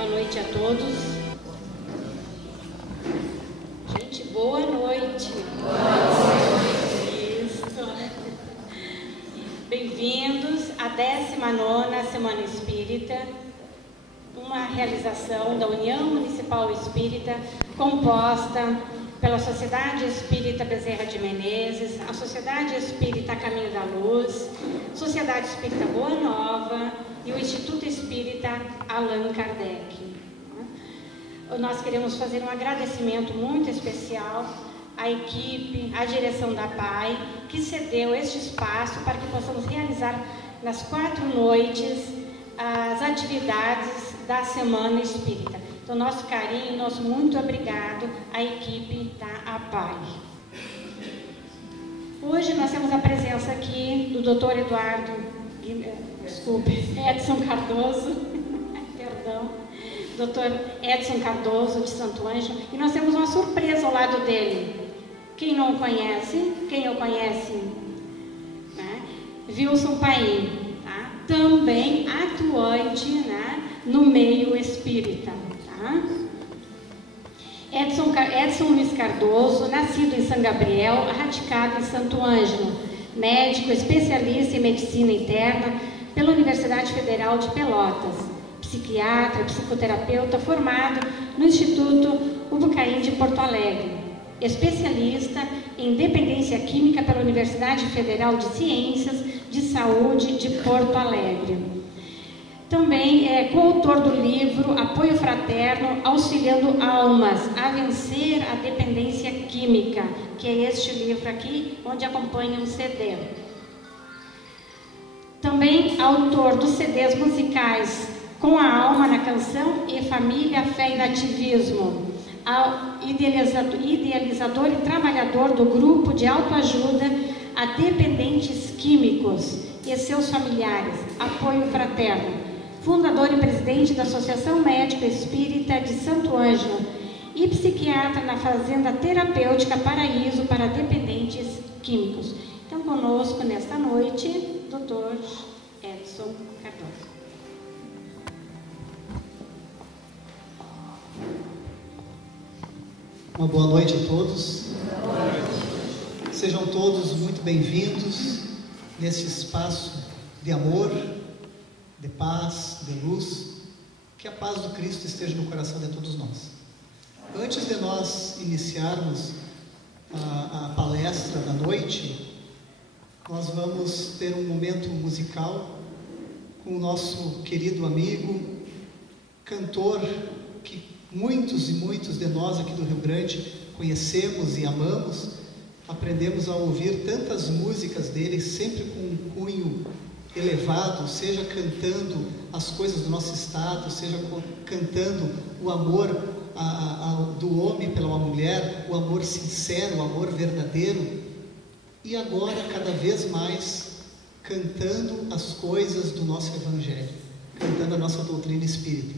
Boa noite a todos. Gente, boa noite. Boa noite. Isso. Bem-vindos à 19ª Semana Espírita, uma realização da União Municipal Espírita, composta pela Sociedade Espírita Bezerra de Menezes, a Sociedade Espírita Caminho da Luz, Sociedade Espírita Boa Nova e o Instituto Espírita Allan Kardec. Nós queremos fazer um agradecimento muito especial à equipe, à direção da PAI, que cedeu este espaço para que possamos realizar nas 4 noites as atividades da Semana Espírita. Então, nosso carinho, nosso muito obrigado à equipe da APAI. Hoje nós temos a presença aqui do Dr. Edson Cardoso, perdão, Dr. Edson Cardoso de Santo Ângelo, e nós temos uma surpresa ao lado dele. Quem não o conhece, quem o conhece, né? Wilson Paim, tá? Também atuante, né, no meio espírita. Tá? Edson Luiz Cardoso, nascido em São Gabriel, radicado em Santo Ângelo, médico especialista em medicina interna pela Universidade Federal de Pelotas, psiquiatra, psicoterapeuta formado no Instituto Ubucaim de Porto Alegre, especialista em dependência química pela Universidade Federal de Ciências de Saúde de Porto Alegre. Também é coautor do livro Apoio Fraterno, Auxiliando Almas a Vencer a Dependência Química, que é este livro aqui, onde acompanha um CD. Também autor dos CDs musicais Com a Alma na Canção e Família, Fé e Nativismo. Idealizador e trabalhador do grupo de autoajuda a dependentes químicos e seus familiares, Apoio Fraterno. Fundador e presidente da Associação Médica Espírita de Santo Ângelo e psiquiatra na Fazenda Terapêutica Paraíso para Dependentes Químicos. Então, conosco nesta noite, Dr. Edson Cardoso. Uma boa noite a todos. Boa noite. Sejam todos muito bem-vindos nesse espaço de amor, de paz, de luz. Que a paz do Cristo esteja no coração de todos nós. Antes de nós iniciarmos a palestra da noite, nós vamos ter um momento musical com o nosso querido amigo, cantor, que muitos e muitos de nós aqui do Rio Grande conhecemos e amamos. Aprendemos a ouvir tantas músicas dele, sempre com um cunho elevado, seja cantando as coisas do nosso estado, seja cantando o amor do homem pela mulher, o amor sincero, o amor verdadeiro, e agora cada vez mais cantando as coisas do nosso Evangelho, cantando a nossa doutrina espírita,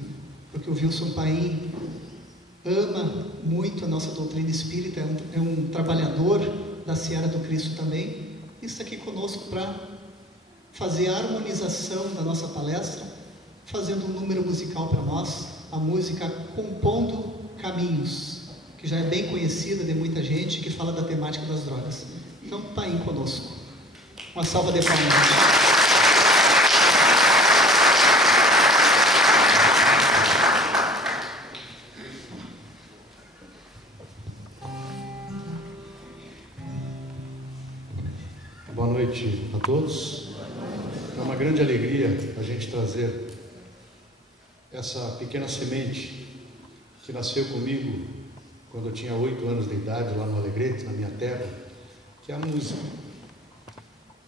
porque o Wilson Paim ama muito a nossa doutrina espírita, é um trabalhador da Seara do Cristo também, e está aqui conosco para fazer a harmonização da nossa palestra, fazendo um número musical para nós, a música Compondo Caminhos, que já é bem conhecida de muita gente, que fala da temática das drogas. Então, Paim conosco. Uma salva de palmas. Boa noite a todos. É uma grande alegria a gente trazer essa pequena semente que nasceu comigo quando eu tinha 8 anos de idade, lá no Alegrete, na minha terra, que é a música.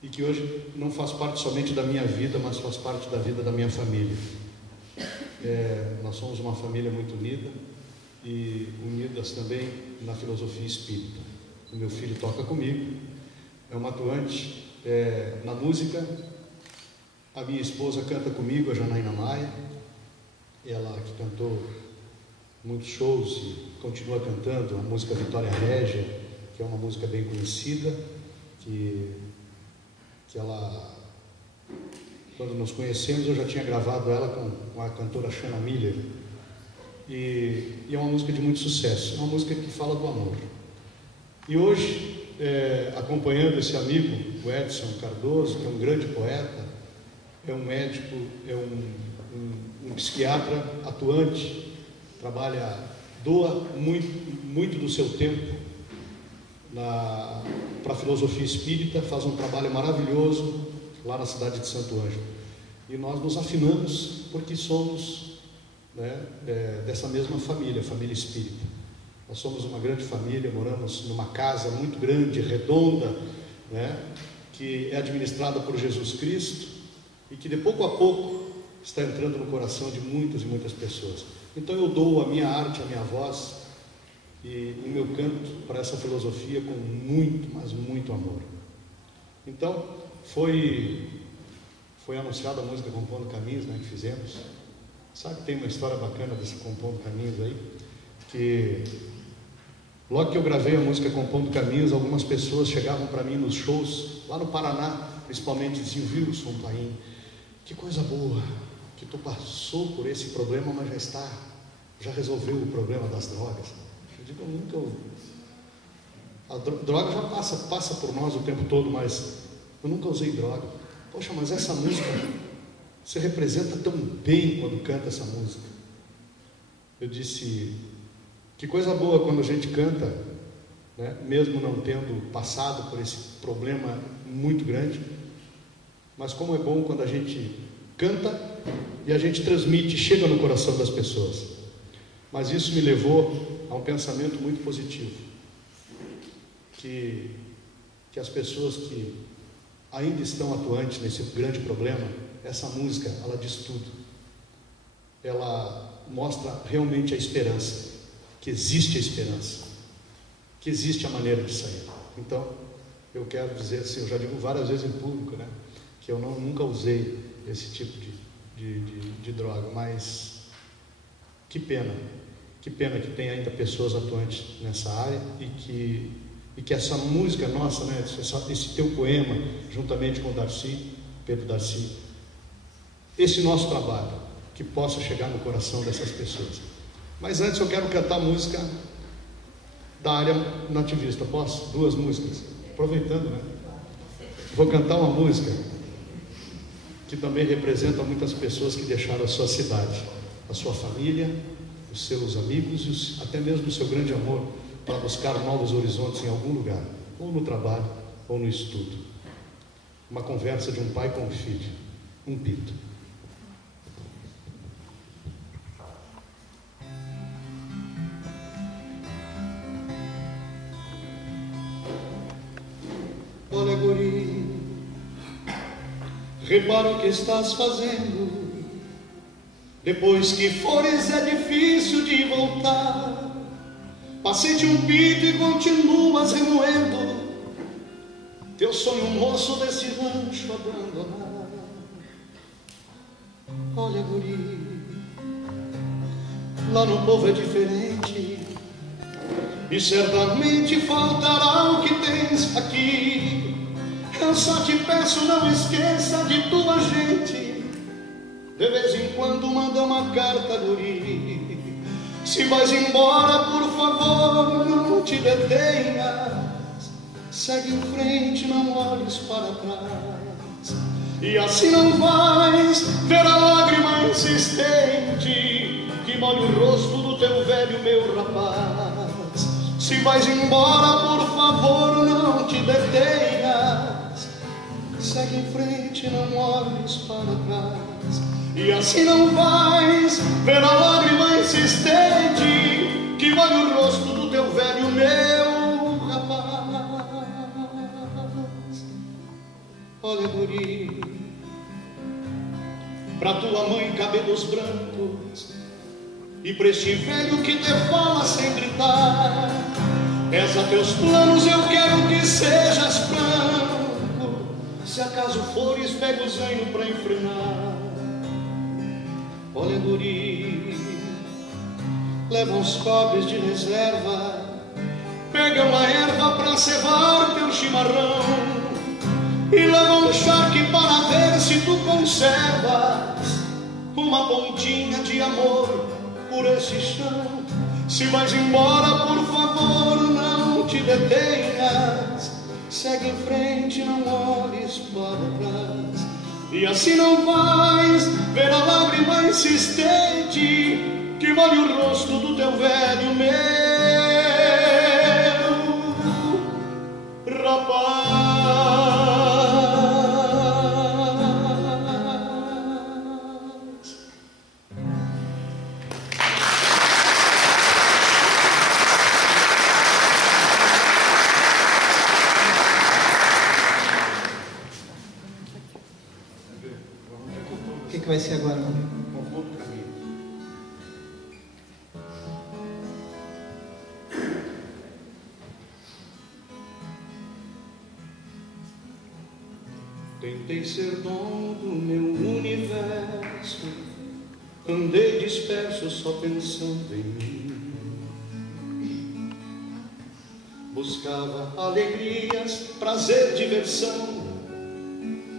E que hoje não faz parte somente da minha vida, mas faz parte da vida da minha família. Nós somos uma família muito unida e unidas também na filosofia espírita. O meu filho toca comigo, é um atuante na música. A minha esposa canta comigo, a Janaína Maia, ela que cantou muitos shows e continua cantando a música Vitória Régia, que é uma música bem conhecida, que ela, quando nos conhecemos, eu já tinha gravado ela com a cantora Shanna Miller, e é uma música de muito sucesso, é uma música que fala do amor. E hoje, acompanhando esse amigo, o Edson Cardoso, que é um grande poeta, é um médico, é um psiquiatra atuante, doa muito do seu tempo para a filosofia espírita, faz um trabalho maravilhoso lá na cidade de Santo Ângelo. E nós nos afinamos porque somos, né, dessa mesma família, família espírita. Nós somos uma grande família, moramos numa casa muito grande, redonda, né, que é administrada por Jesus Cristo e que de pouco a pouco está entrando no coração de muitas e muitas pessoas. Então eu dou a minha arte, a minha voz e o meu canto para essa filosofia com muito, mas muito amor. Então foi anunciada a música Compondo Caminhos, né, que fizemos. Sabe que tem uma história bacana desse Compondo Caminhos aí? Que logo que eu gravei a música Compondo Caminhos, algumas pessoas chegavam para mim nos shows, lá no Paraná, principalmente, diziam: Wilson Paim, que coisa boa, que tu passou por esse problema, mas já resolveu o problema das drogas. Eu digo, a droga já passa por nós o tempo todo, mas eu nunca usei droga. Poxa, mas essa música, você representa tão bem quando canta essa música. Eu disse, que coisa boa quando a gente canta, né, mesmo não tendo passado por esse problema muito grande, mas como é bom quando a gente canta e a gente transmite, chega no coração das pessoas. Mas isso me levou a um pensamento muito positivo, que as pessoas que ainda estão atuantes nesse grande problema, essa música, ela diz tudo. Ela mostra realmente a esperança, que existe a esperança, que existe a maneira de sair. Então, eu quero dizer assim, eu já digo várias vezes em público, né, que eu nunca usei esse tipo de droga, mas que pena que tem ainda pessoas atuantes nessa área e que essa música nossa, né, esse teu poema, juntamente com o Darcy, Pedro Darcy, esse nosso trabalho, que possa chegar no coração dessas pessoas. Mas antes eu quero cantar música da área nativista. Posso? 2 músicas? Aproveitando, né? Vou cantar uma música que também representa muitas pessoas que deixaram a sua cidade, a sua família, os seus amigos e até mesmo o seu grande amor para buscar novos horizontes em algum lugar, ou no trabalho, ou no estudo. Uma conversa de um pai com um filho, um pito. Olha, guri, repara o que estás fazendo. Depois que fores é difícil de voltar. Passei-te um pito e continuas remoendo teu sonho moço desse rancho abandonado. Olha, guri, lá no povo é diferente e certamente faltará o que tens aqui. Eu só te peço, não esqueça de tua gente. De vez em quando manda uma carta, guri. Se vais embora, por favor, não te detenhas. Segue em frente, não olhes para trás. E assim não vais ver a lágrima insistente que molha o rosto do teu velho, meu rapaz. Se vais embora, por favor, não te detenhas. Segue em frente, não olhes para trás. E assim não vais ver a lágrima insistente que molha o rosto do teu velho, meu rapaz. Olha, guri, pra tua mãe cabelos brancos e pra este velho que te fala sem gritar, pesa teus planos, eu quero que sejas franco. Se acaso fores, pega o zaino pra enfrenar. Olha, guri, leva uns copos de reserva, pega uma erva pra cevar teu chimarrão e leva um charque para ver se tu conservas uma pontinha de amor por esse chão. Se vais embora, por favor, não te detenhas. Segue em frente, não olhes para trás. E assim não vais ver a lágrima insistente que molha o rosto do teu velho meu rapaz. O que vai ser agora, meu amigo? Um outro caminho. Tentei ser dono do meu universo, andei disperso só pensando em mim. Buscava alegrias, prazer, diversão,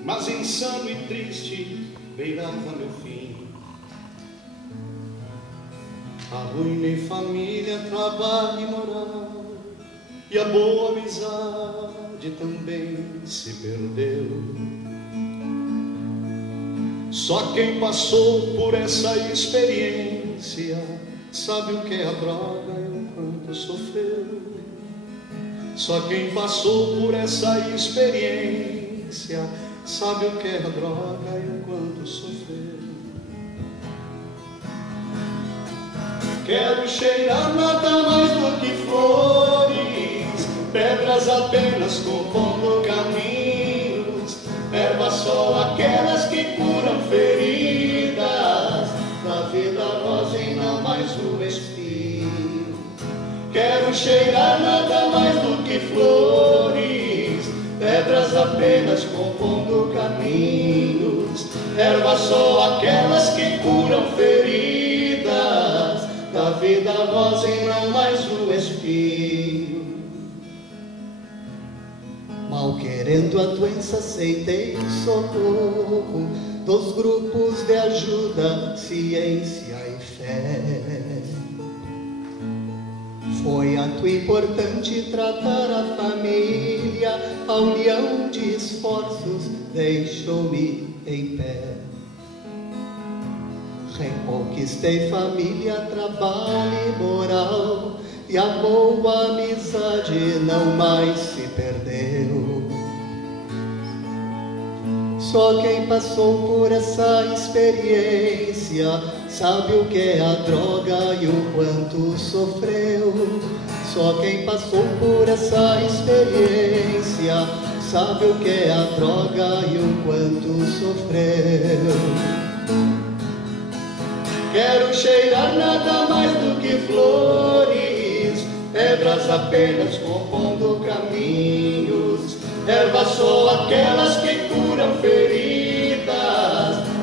mas insano e triste beirava meu fim. Arruinei família, trabalho e moral, e a boa amizade também se perdeu. Só quem passou por essa experiência sabe o que é a droga e o quanto sofreu. Só quem passou por essa experiência sabe o que é a droga e o quanto sofreu. Quero cheirar nada mais do que flores, pedras apenas compondo caminhos, ervas só aquelas que curam feridas, da vida rosa e não mais o espinho. Quero cheirar nada mais do que flores, pedras apenas compondo caminhos, ervas só aquelas que curam feridas, da vida rosa e não mais o espinho. Mal querendo a doença, aceitei o socorro dos grupos de ajuda, ciência e fé. Foi ato importante tratar a família, a união de esforços deixou-me em pé. Reconquistei família, trabalho e moral, e a boa amizade não mais se perdeu. Só quem passou por essa experiência sabe o que é a droga e o quanto sofreu. Só quem passou por essa experiência sabe o que é a droga e o quanto sofreu. Quero cheirar nada mais do que flores, pedras apenas compondo caminhos, ervas só aquelas que curam feridas,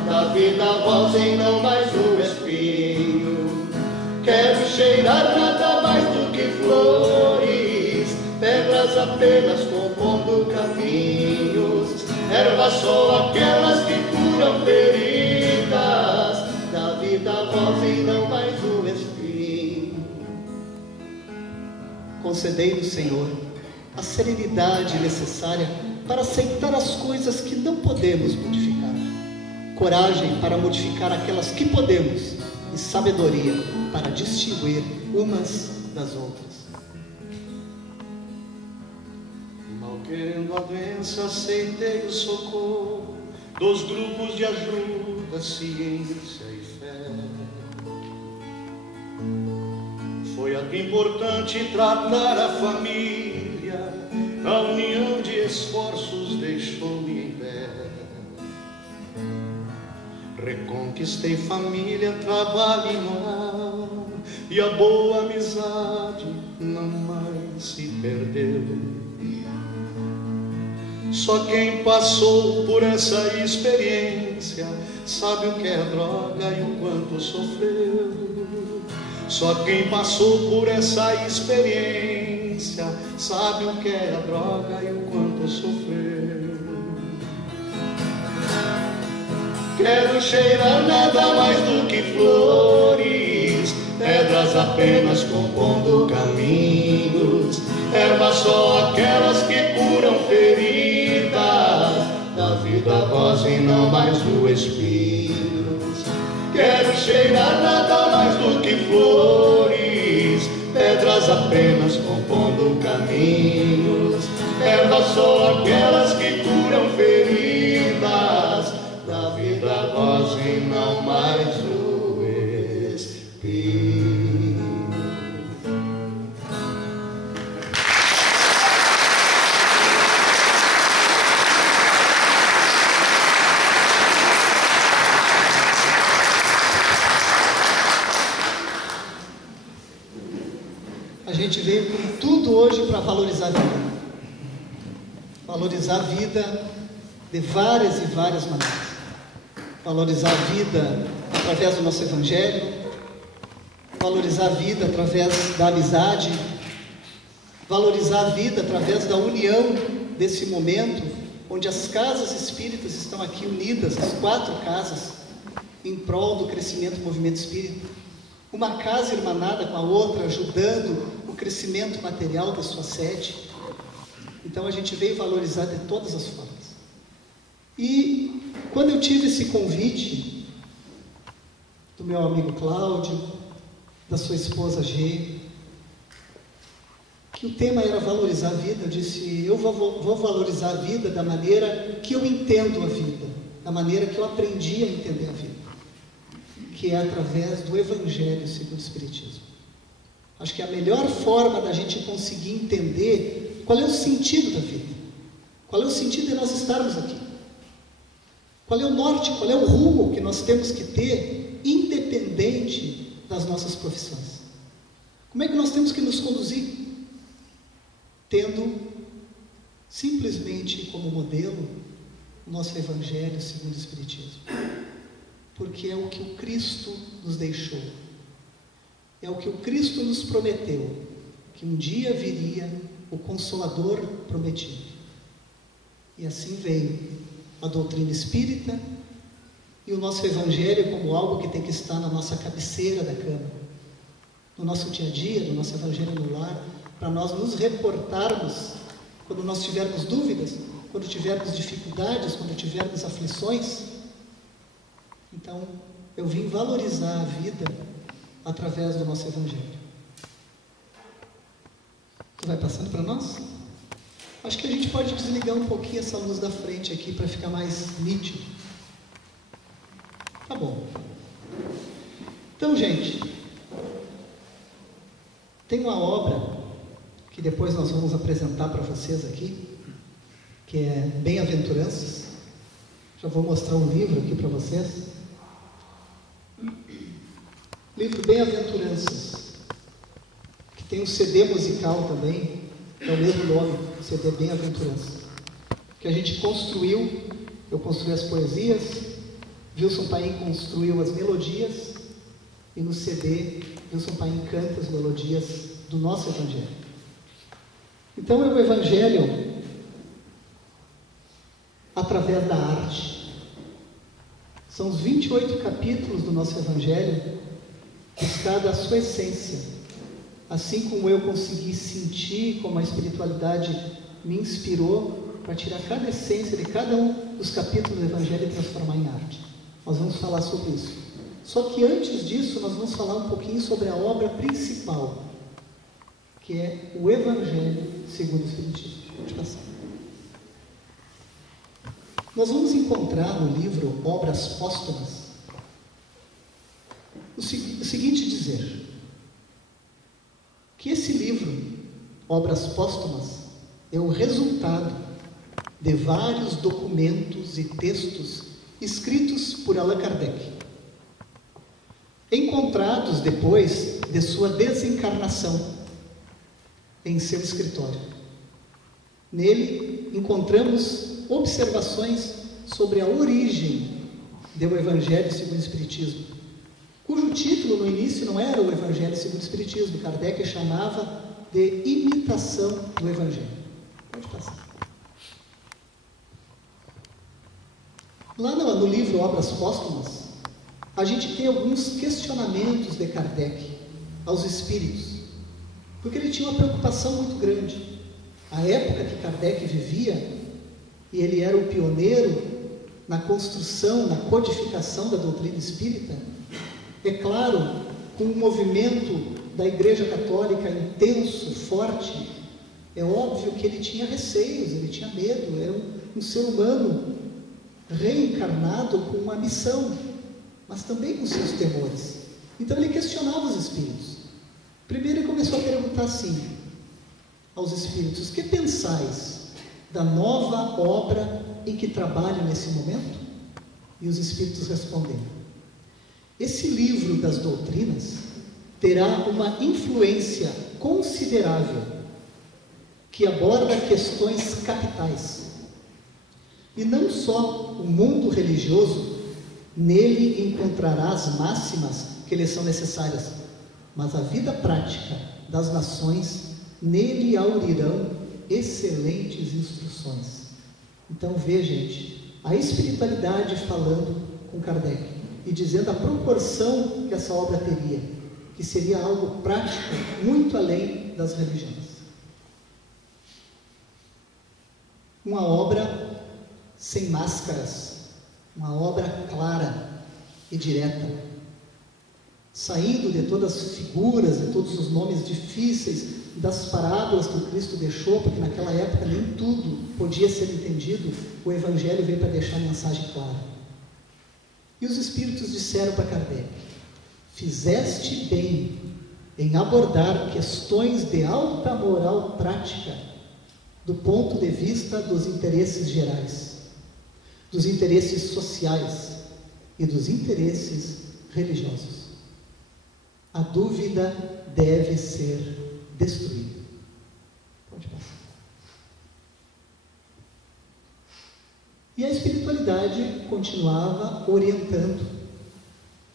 da vida rosa e não mais o espinho. Quero cheirar nada mais do que flores, pedras apenas compondo caminhos, ervas só aquelas que curam feridas, da vida rosa e não mais o espinho. Concedei-nos, Senhor, a serenidade necessária para aceitar as coisas que não podemos modificar, coragem para modificar aquelas que podemos e sabedoria para distinguir umas das outras. Mal querendo a doença, aceitei o socorro dos grupos de ajuda, ciência e fé. Foi ato importante tratar a família, a união de esforços deixou-me em pé. Reconquistei família, trabalho e moral, e a boa amizade não mais se perdeu. Só quem passou por essa experiência sabe o que é droga e o quanto sofreu. Só quem passou por essa experiência sabe o que é a droga e o quanto sofreu. Quero cheirar nada mais do que flores, pedras apenas compondo caminhos, ervas só aquelas que curam feridas, da vida a voz e não mais o Espírito. Quero cheirar nada mais do que flores, pedras apenas compondo caminhos, ervas só aquelas que curam feridas, da vida a voz e não mais o Espírito. A gente veio com tudo hoje para valorizar a vida. Valorizar a vida de várias e várias maneiras. Valorizar a vida através do nosso Evangelho, valorizar a vida através da amizade, valorizar a vida através da união desse momento, onde as casas espíritas estão aqui unidas, as 4 casas, em prol do crescimento do movimento espírita. Uma casa irmanada com a outra, ajudando o crescimento material da sua sede. Então a gente veio valorizar de todas as formas. E quando eu tive esse convite do meu amigo Cláudio, da sua esposa G, que o tema era valorizar a vida, eu disse, eu vou valorizar a vida da maneira que eu entendo a vida, da maneira que eu aprendi a entender a vida, que é através do Evangelho segundo o Espiritismo. Acho que é a melhor forma da gente conseguir entender qual é o sentido da vida, qual é o sentido de nós estarmos aqui, qual é o norte, qual é o rumo que nós temos que ter, independente das nossas profissões. Como é que nós temos que nos conduzir? Tendo simplesmente como modelo o nosso Evangelho segundo o Espiritismo. Porque é o que o Cristo nos deixou. É o que o Cristo nos prometeu, que um dia viria o Consolador prometido. E assim veio a doutrina espírita e o nosso Evangelho como algo que tem que estar na nossa cabeceira da cama, no nosso dia a dia, no nosso Evangelho no lar, para nós nos reportarmos quando nós tivermos dúvidas, quando tivermos dificuldades, quando tivermos aflições. Então, eu vim valorizar a vida através do nosso Evangelho. Tu vai passando para nós? Acho que a gente pode desligar um pouquinho essa luz da frente aqui para ficar mais nítido. Tá bom. Então, gente, tem uma obra que depois nós vamos apresentar para vocês aqui, que é Bem-aventuranças. Já vou mostrar um livro aqui para vocês. Livro Bem-aventuranças, que tem um CD musical também, é o mesmo nome, CD Bem-aventuranças, que a gente construiu. Eu construí as poesias, Wilson Paim construiu as melodias, e no CD Wilson Paim canta as melodias do nosso Evangelho. Então é o Evangelho através da arte. São os 28 capítulos do nosso Evangelho, buscada a sua essência, assim como eu consegui sentir, como a espiritualidade me inspirou para tirar cada essência de cada um dos capítulos do Evangelho e transformar em arte. Nós vamos falar sobre isso. Só que antes disso, nós vamos falar um pouquinho sobre a obra principal, que é o Evangelho segundo o Espiritismo. Pode passar. Nós vamos encontrar no livro Obras Póstumas o seguinte dizer, que esse livro, Obras Póstumas, é o resultado de vários documentos e textos escritos por Allan Kardec, encontrados depois de sua desencarnação em seu escritório. Nele encontramos observações sobre a origem do Evangelho segundo o Espiritismo, cujo título no início não era o Evangelho segundo o Espiritismo. Kardec chamava de imitação do Evangelho. Pode passar. Lá no livro Obras Póstumas, a gente tem alguns questionamentos de Kardec aos espíritos, porque ele tinha uma preocupação muito grande. A época que Kardec vivia, e ele era o pioneiro na construção, na codificação da doutrina espírita, é claro, com um movimento da Igreja Católica intenso, forte, é óbvio que ele tinha receios, ele tinha medo, era um ser humano reencarnado com uma missão, mas também com seus temores. Então ele questionava os espíritos. Primeiro ele começou a perguntar assim aos espíritos: que pensais da nova obra em que trabalho nesse momento? E os espíritos responderam: esse livro das doutrinas terá uma influência considerável que aborda questões capitais. E não só o mundo religioso nele encontrará as máximas que lhe são necessárias, mas a vida prática das nações nele aurirão excelentes instruções. Então vê, gente, a espiritualidade falando com Kardec e dizendo a proporção que essa obra teria, que seria algo prático, muito além das religiões. Uma obra sem máscaras, uma obra clara e direta, saindo de todas as figuras, de todos os nomes difíceis, das parábolas que o Cristo deixou, porque naquela época nem tudo podia ser entendido. O Evangelho veio para deixar a mensagem clara. E os espíritos disseram para Kardec: fizeste bem em abordar questões de alta moral prática do ponto de vista dos interesses gerais, dos interesses sociais e dos interesses religiosos. A dúvida deve ser destruída. Pode passar. E a espiritualidade continuava orientando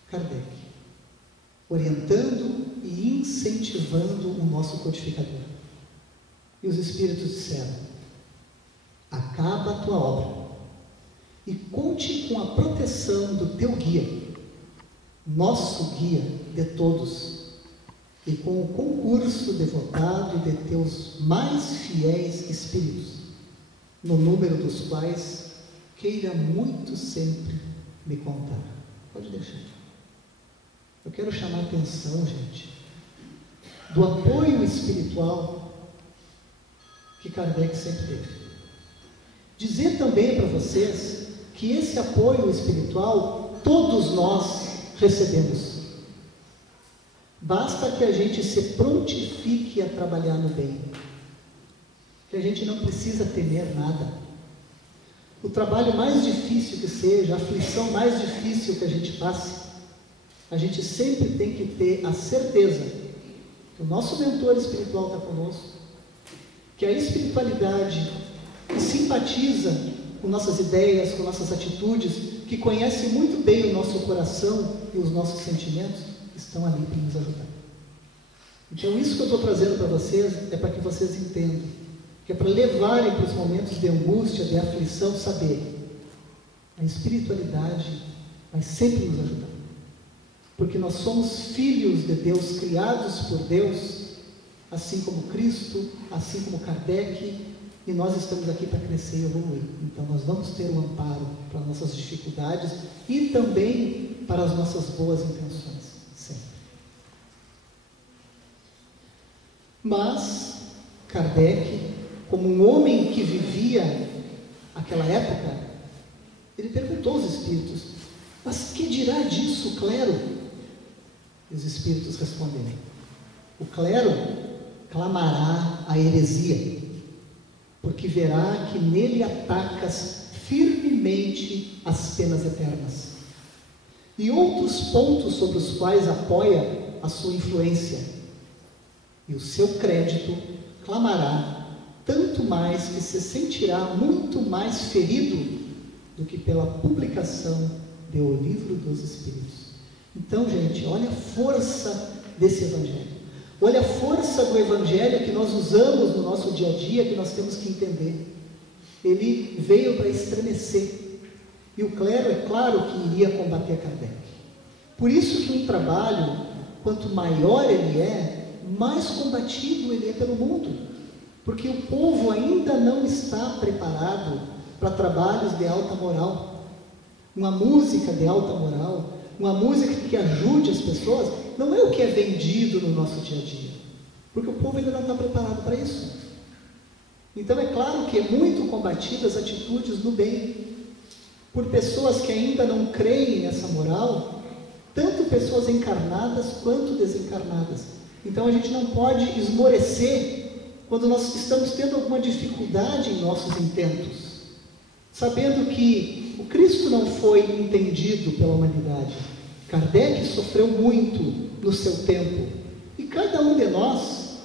Kardec, orientando e incentivando o nosso codificador. E os espíritos disseram: acaba a tua obra e conte com a proteção do teu guia, nosso guia de todos, e com o concurso devotado de teus mais fiéis espíritos, no número dos quais queira muito sempre me contar. Pode deixar. Eu quero chamar a atenção, gente, do apoio espiritual que Kardec sempre teve. Dizer também para vocês que esse apoio espiritual todos nós recebemos. Basta que a gente se prontifique a trabalhar no bem, que a gente não precisa temer nada. O trabalho mais difícil que seja, a aflição mais difícil que a gente passe, a gente sempre tem que ter a certeza que o nosso mentor espiritual está conosco, que a espiritualidade que simpatiza com nossas ideias, com nossas atitudes, que conhece muito bem o nosso coração e os nossos sentimentos, estão ali para nos ajudar. Então isso que eu estou trazendo para vocês é para que vocês entendam, que é para levarem para os momentos de angústia, de aflição, saber, a espiritualidade vai sempre nos ajudar, porque nós somos filhos de Deus, criados por Deus, assim como Cristo, assim como Kardec, e nós estamos aqui para crescer e evoluir. Então nós vamos ter um amparo para nossas dificuldades e também para as nossas boas intenções, sempre. Mas Kardec, como um homem que vivia aquela época, ele perguntou aos espíritos: mas que dirá disso o clero? E os espíritos responderam: o clero clamará a heresia, porque verá que nele atacas firmemente as penas eternas, e outros pontos sobre os quais apoia a sua influência, e o seu crédito clamará tanto mais que se sentirá muito mais ferido do que pela publicação do Livro dos Espíritos. Então, gente, olha a força desse Evangelho. Olha a força do Evangelho que nós usamos no nosso dia a dia, que nós temos que entender. Ele veio para estremecer. E o clero, é claro que iria combater Kardec. Por isso que um trabalho, quanto maior ele é, mais combatido ele é pelo mundo. Porque o povo ainda não está preparado para trabalhos de alta moral. Uma música de alta moral, uma música que ajude as pessoas, não é o que é vendido no nosso dia a dia. Porque o povo ainda não está preparado para isso. Então é claro que é muito combatido as atitudes do bem. Por pessoas que ainda não creem nessa moral, tanto pessoas encarnadas quanto desencarnadas. Então a gente não pode esmorecer quando nós estamos tendo alguma dificuldade em nossos intentos, sabendo que o Cristo não foi entendido pela humanidade. Kardec sofreu muito no seu tempo. E cada um de nós,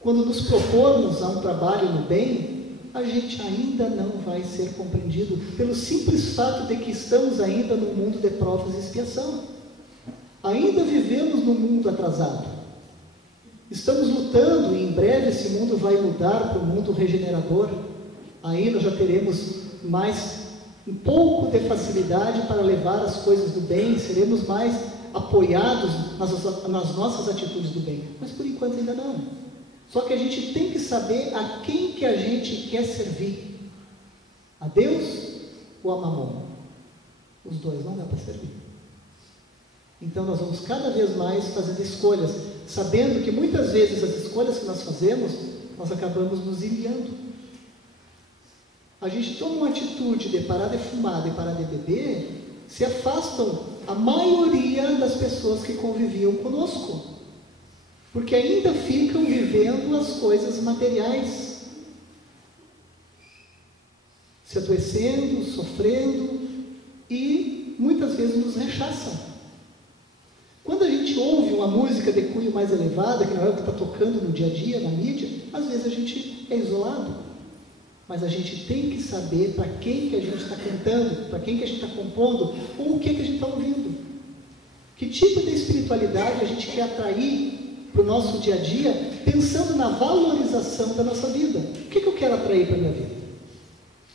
quando nos propormos a um trabalho no bem, a gente ainda não vai ser compreendido pelo simples fato de que estamos ainda no mundo de provas e expiação. Ainda vivemos num mundo atrasado. Estamos lutando e em breve esse mundo vai mudar para um mundo regenerador. Aí nós já teremos mais um pouco de facilidade para levar as coisas do bem, seremos mais apoiados nas nossas atitudes do bem. Mas por enquanto ainda não. Só que a gente tem que saber a quem que a gente quer servir. A Deus ou a Mamon? Os dois não dá para servir. Então nós vamos cada vez mais fazendo escolhas, sabendo que muitas vezes as escolhas que nós fazemos, nós acabamos nos ilhando. A gente toma uma atitude de parar de fumar, de parar de beber, se afastam a maioria das pessoas que conviviam conosco, porque ainda ficam vivendo as coisas materiais, se adoecendo, sofrendo e muitas vezes nos rechaçam. Quando a gente ouve uma música de cunho mais elevada, que não é o que está tocando no dia a dia, na mídia, às vezes a gente é isolado. Mas a gente tem que saber para quem que a gente está cantando, para quem que a gente está compondo, ou o que que a gente está ouvindo. Que tipo de espiritualidade a gente quer atrair para o nosso dia a dia, pensando na valorização da nossa vida. O que que eu quero atrair para a minha vida?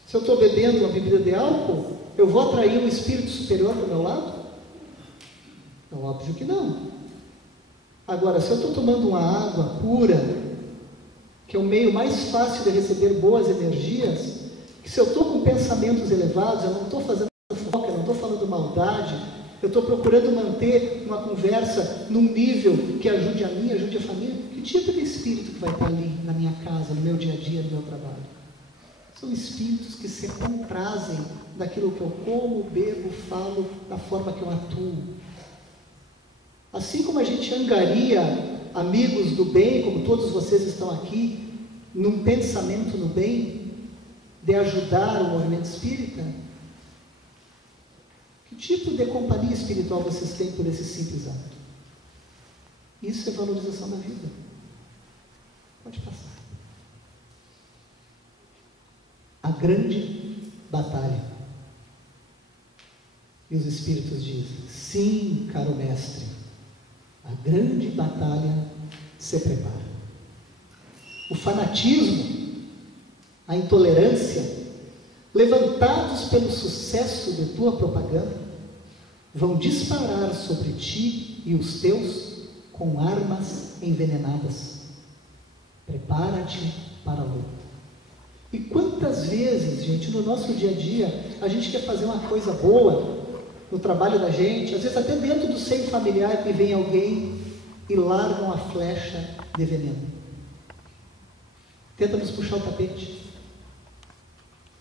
Se eu estou bebendo uma bebida de álcool, eu vou atrair um espírito superior para o meu lado? É óbvio que não. Agora, se eu estou tomando uma água pura, que é o meio mais fácil de receber boas energias, que se eu estou com pensamentos elevados, eu não estou fazendo fofoca, eu não estou falando maldade, eu estou procurando manter uma conversa num nível que ajude a mim, ajude a família. Que tipo de espírito que vai estar ali na minha casa, no meu dia a dia, no meu trabalho? São espíritos que se comprazem daquilo que eu como, bebo, falo, da forma que eu atuo. Assim como a gente angaria amigos do bem, como todos vocês estão aqui, num pensamento no bem, de ajudar o movimento espírita, que tipo de companhia espiritual vocês têm por esse simples ato? Isso é valorização da vida. Pode passar. A grande batalha. E os espíritos dizem: sim, caro mestre, a grande batalha se prepara. O fanatismo, a intolerância, levantados pelo sucesso de tua propaganda, vão disparar sobre ti e os teus com armas envenenadas. Prepara-te para a luta. E quantas vezes, gente, no nosso dia a dia, a gente quer fazer uma coisa boa no trabalho da gente, às vezes até dentro do seio familiar, que vem alguém e larga uma flecha de veneno. Tenta nos puxar o tapete.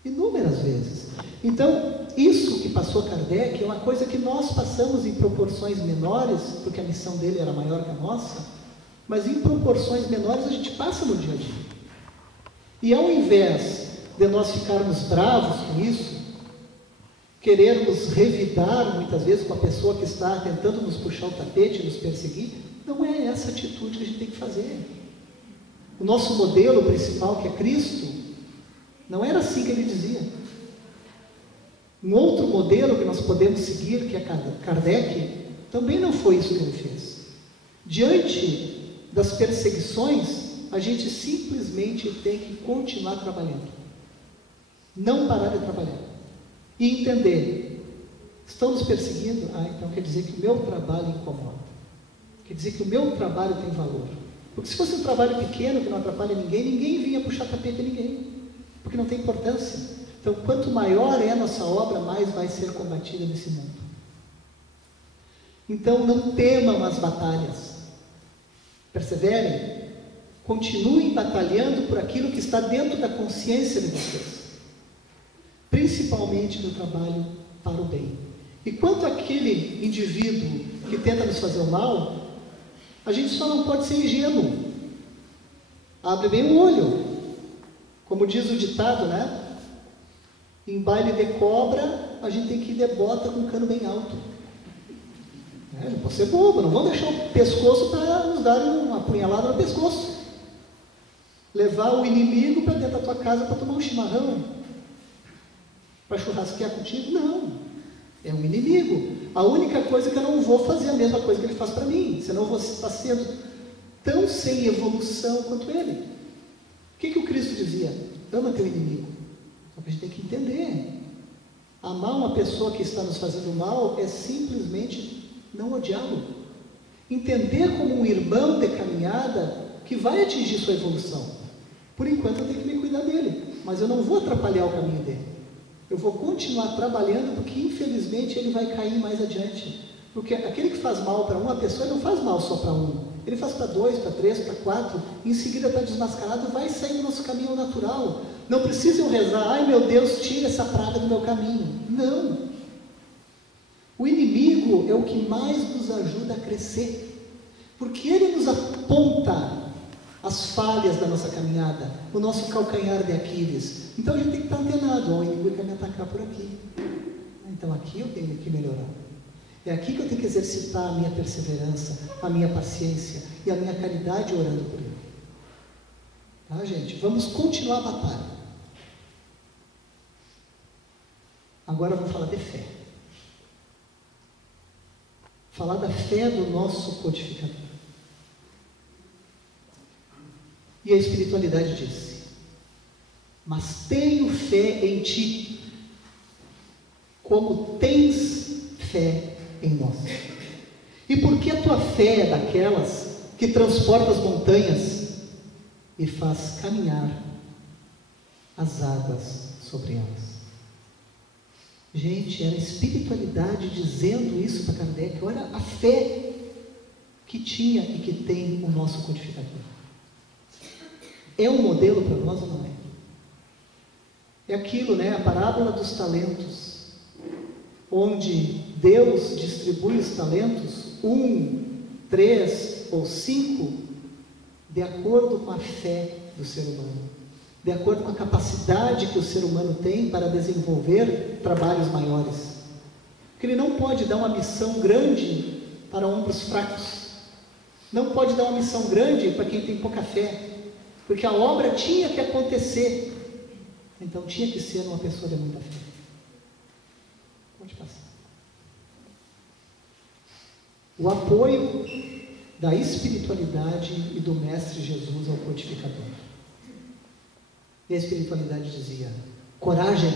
Inúmeras vezes. Então, isso que passou Kardec é uma coisa que nós passamos em proporções menores, porque a missão dele era maior que a nossa, mas em proporções menores a gente passa no dia a dia. E ao invés de nós ficarmos bravos com isso, querermos revidar muitas vezes com a pessoa que está tentando nos puxar o tapete, nos perseguir, não é essa atitude que a gente tem que fazer. O nosso modelo principal, que é Cristo, não era assim que ele dizia. Um outro modelo que nós podemos seguir, que é Kardec, também não foi isso que ele fez. Diante das perseguições, a gente simplesmente tem que continuar trabalhando. Não parar de trabalhar. E entender, estão nos perseguindo? Então quer dizer que o meu trabalho incomoda. Quer dizer que o meu trabalho tem valor. Porque se fosse um trabalho pequeno, que não atrapalha ninguém, ninguém vinha puxar tapete a ninguém. Porque não tem importância. Então, quanto maior é a nossa obra, mais vai ser combatida nesse mundo. Então, não temam as batalhas. Perseverem. Continuem batalhando por aquilo que está dentro da consciência de vocês. Principalmente no trabalho para o bem. E quanto àquele indivíduo que tenta nos fazer o mal, a gente só não pode ser ingênuo. Abre bem o olho. Como diz o ditado, né? Em baile de cobra, a gente tem que ir de bota com o cano bem alto. Não pode ser bobo, não vamos deixar o pescoço para nos dar uma apunhalada no pescoço. Levar o inimigo para dentro da tua casa para tomar um chimarrão, para churrasquear contigo? Não, é um inimigo. A única coisa é que eu não vou fazer a mesma coisa que ele faz para mim, senão eu vou estar sendo tão sem evolução quanto ele. O que o Cristo dizia? Ama teu inimigo. Só que a gente tem que entender. Amar uma pessoa que está nos fazendo mal é simplesmente não odiá-lo. Entender como um irmão de caminhada que vai atingir sua evolução. Por enquanto eu tenho que me cuidar dele, mas eu não vou atrapalhar o caminho dele. Eu vou continuar trabalhando, porque infelizmente ele vai cair mais adiante. Porque aquele que faz mal para uma pessoa, ele não faz mal só para um. Ele faz para 2, para 3, para 4, em seguida está desmascarado e vai sair do nosso caminho natural. Não precisa eu rezar, ai meu Deus, tira essa praga do meu caminho. Não. O inimigo é o que mais nos ajuda a crescer, porque ele nos aponta as falhas da nossa caminhada, o nosso calcanhar de Aquiles. Então a gente tem que estar antenado, o inimigo quer me atacar por aqui. Então aqui eu tenho que melhorar. É aqui que eu tenho que exercitar a minha perseverança, a minha paciência e a minha caridade orando por ele. Tá, gente? Vamos continuar a batalha. Agora vamos falar de fé. Falar da fé do nosso codificador. E a espiritualidade disse: mas tenho fé em ti, como tens fé em nós. E porque a tua fé é daquelas que transporta as montanhas e faz caminhar as águas sobre elas. Gente, era a espiritualidade dizendo isso para Kardec. Olha a fé que tinha e que tem o nosso codificador. É um modelo para nós ou não é? É aquilo, né? A parábola dos talentos, onde Deus distribui os talentos, 1, 3 ou 5, de acordo com a fé do ser humano, de acordo com a capacidade que o ser humano tem para desenvolver trabalhos maiores. Porque ele não pode dar uma missão grande para ombros fracos, não pode dar uma missão grande para quem tem pouca fé, porque a obra tinha que acontecer, então tinha que ser uma pessoa de muita fé. Pode passar. O apoio da espiritualidade e do Mestre Jesus ao codificador. E a espiritualidade dizia: coragem,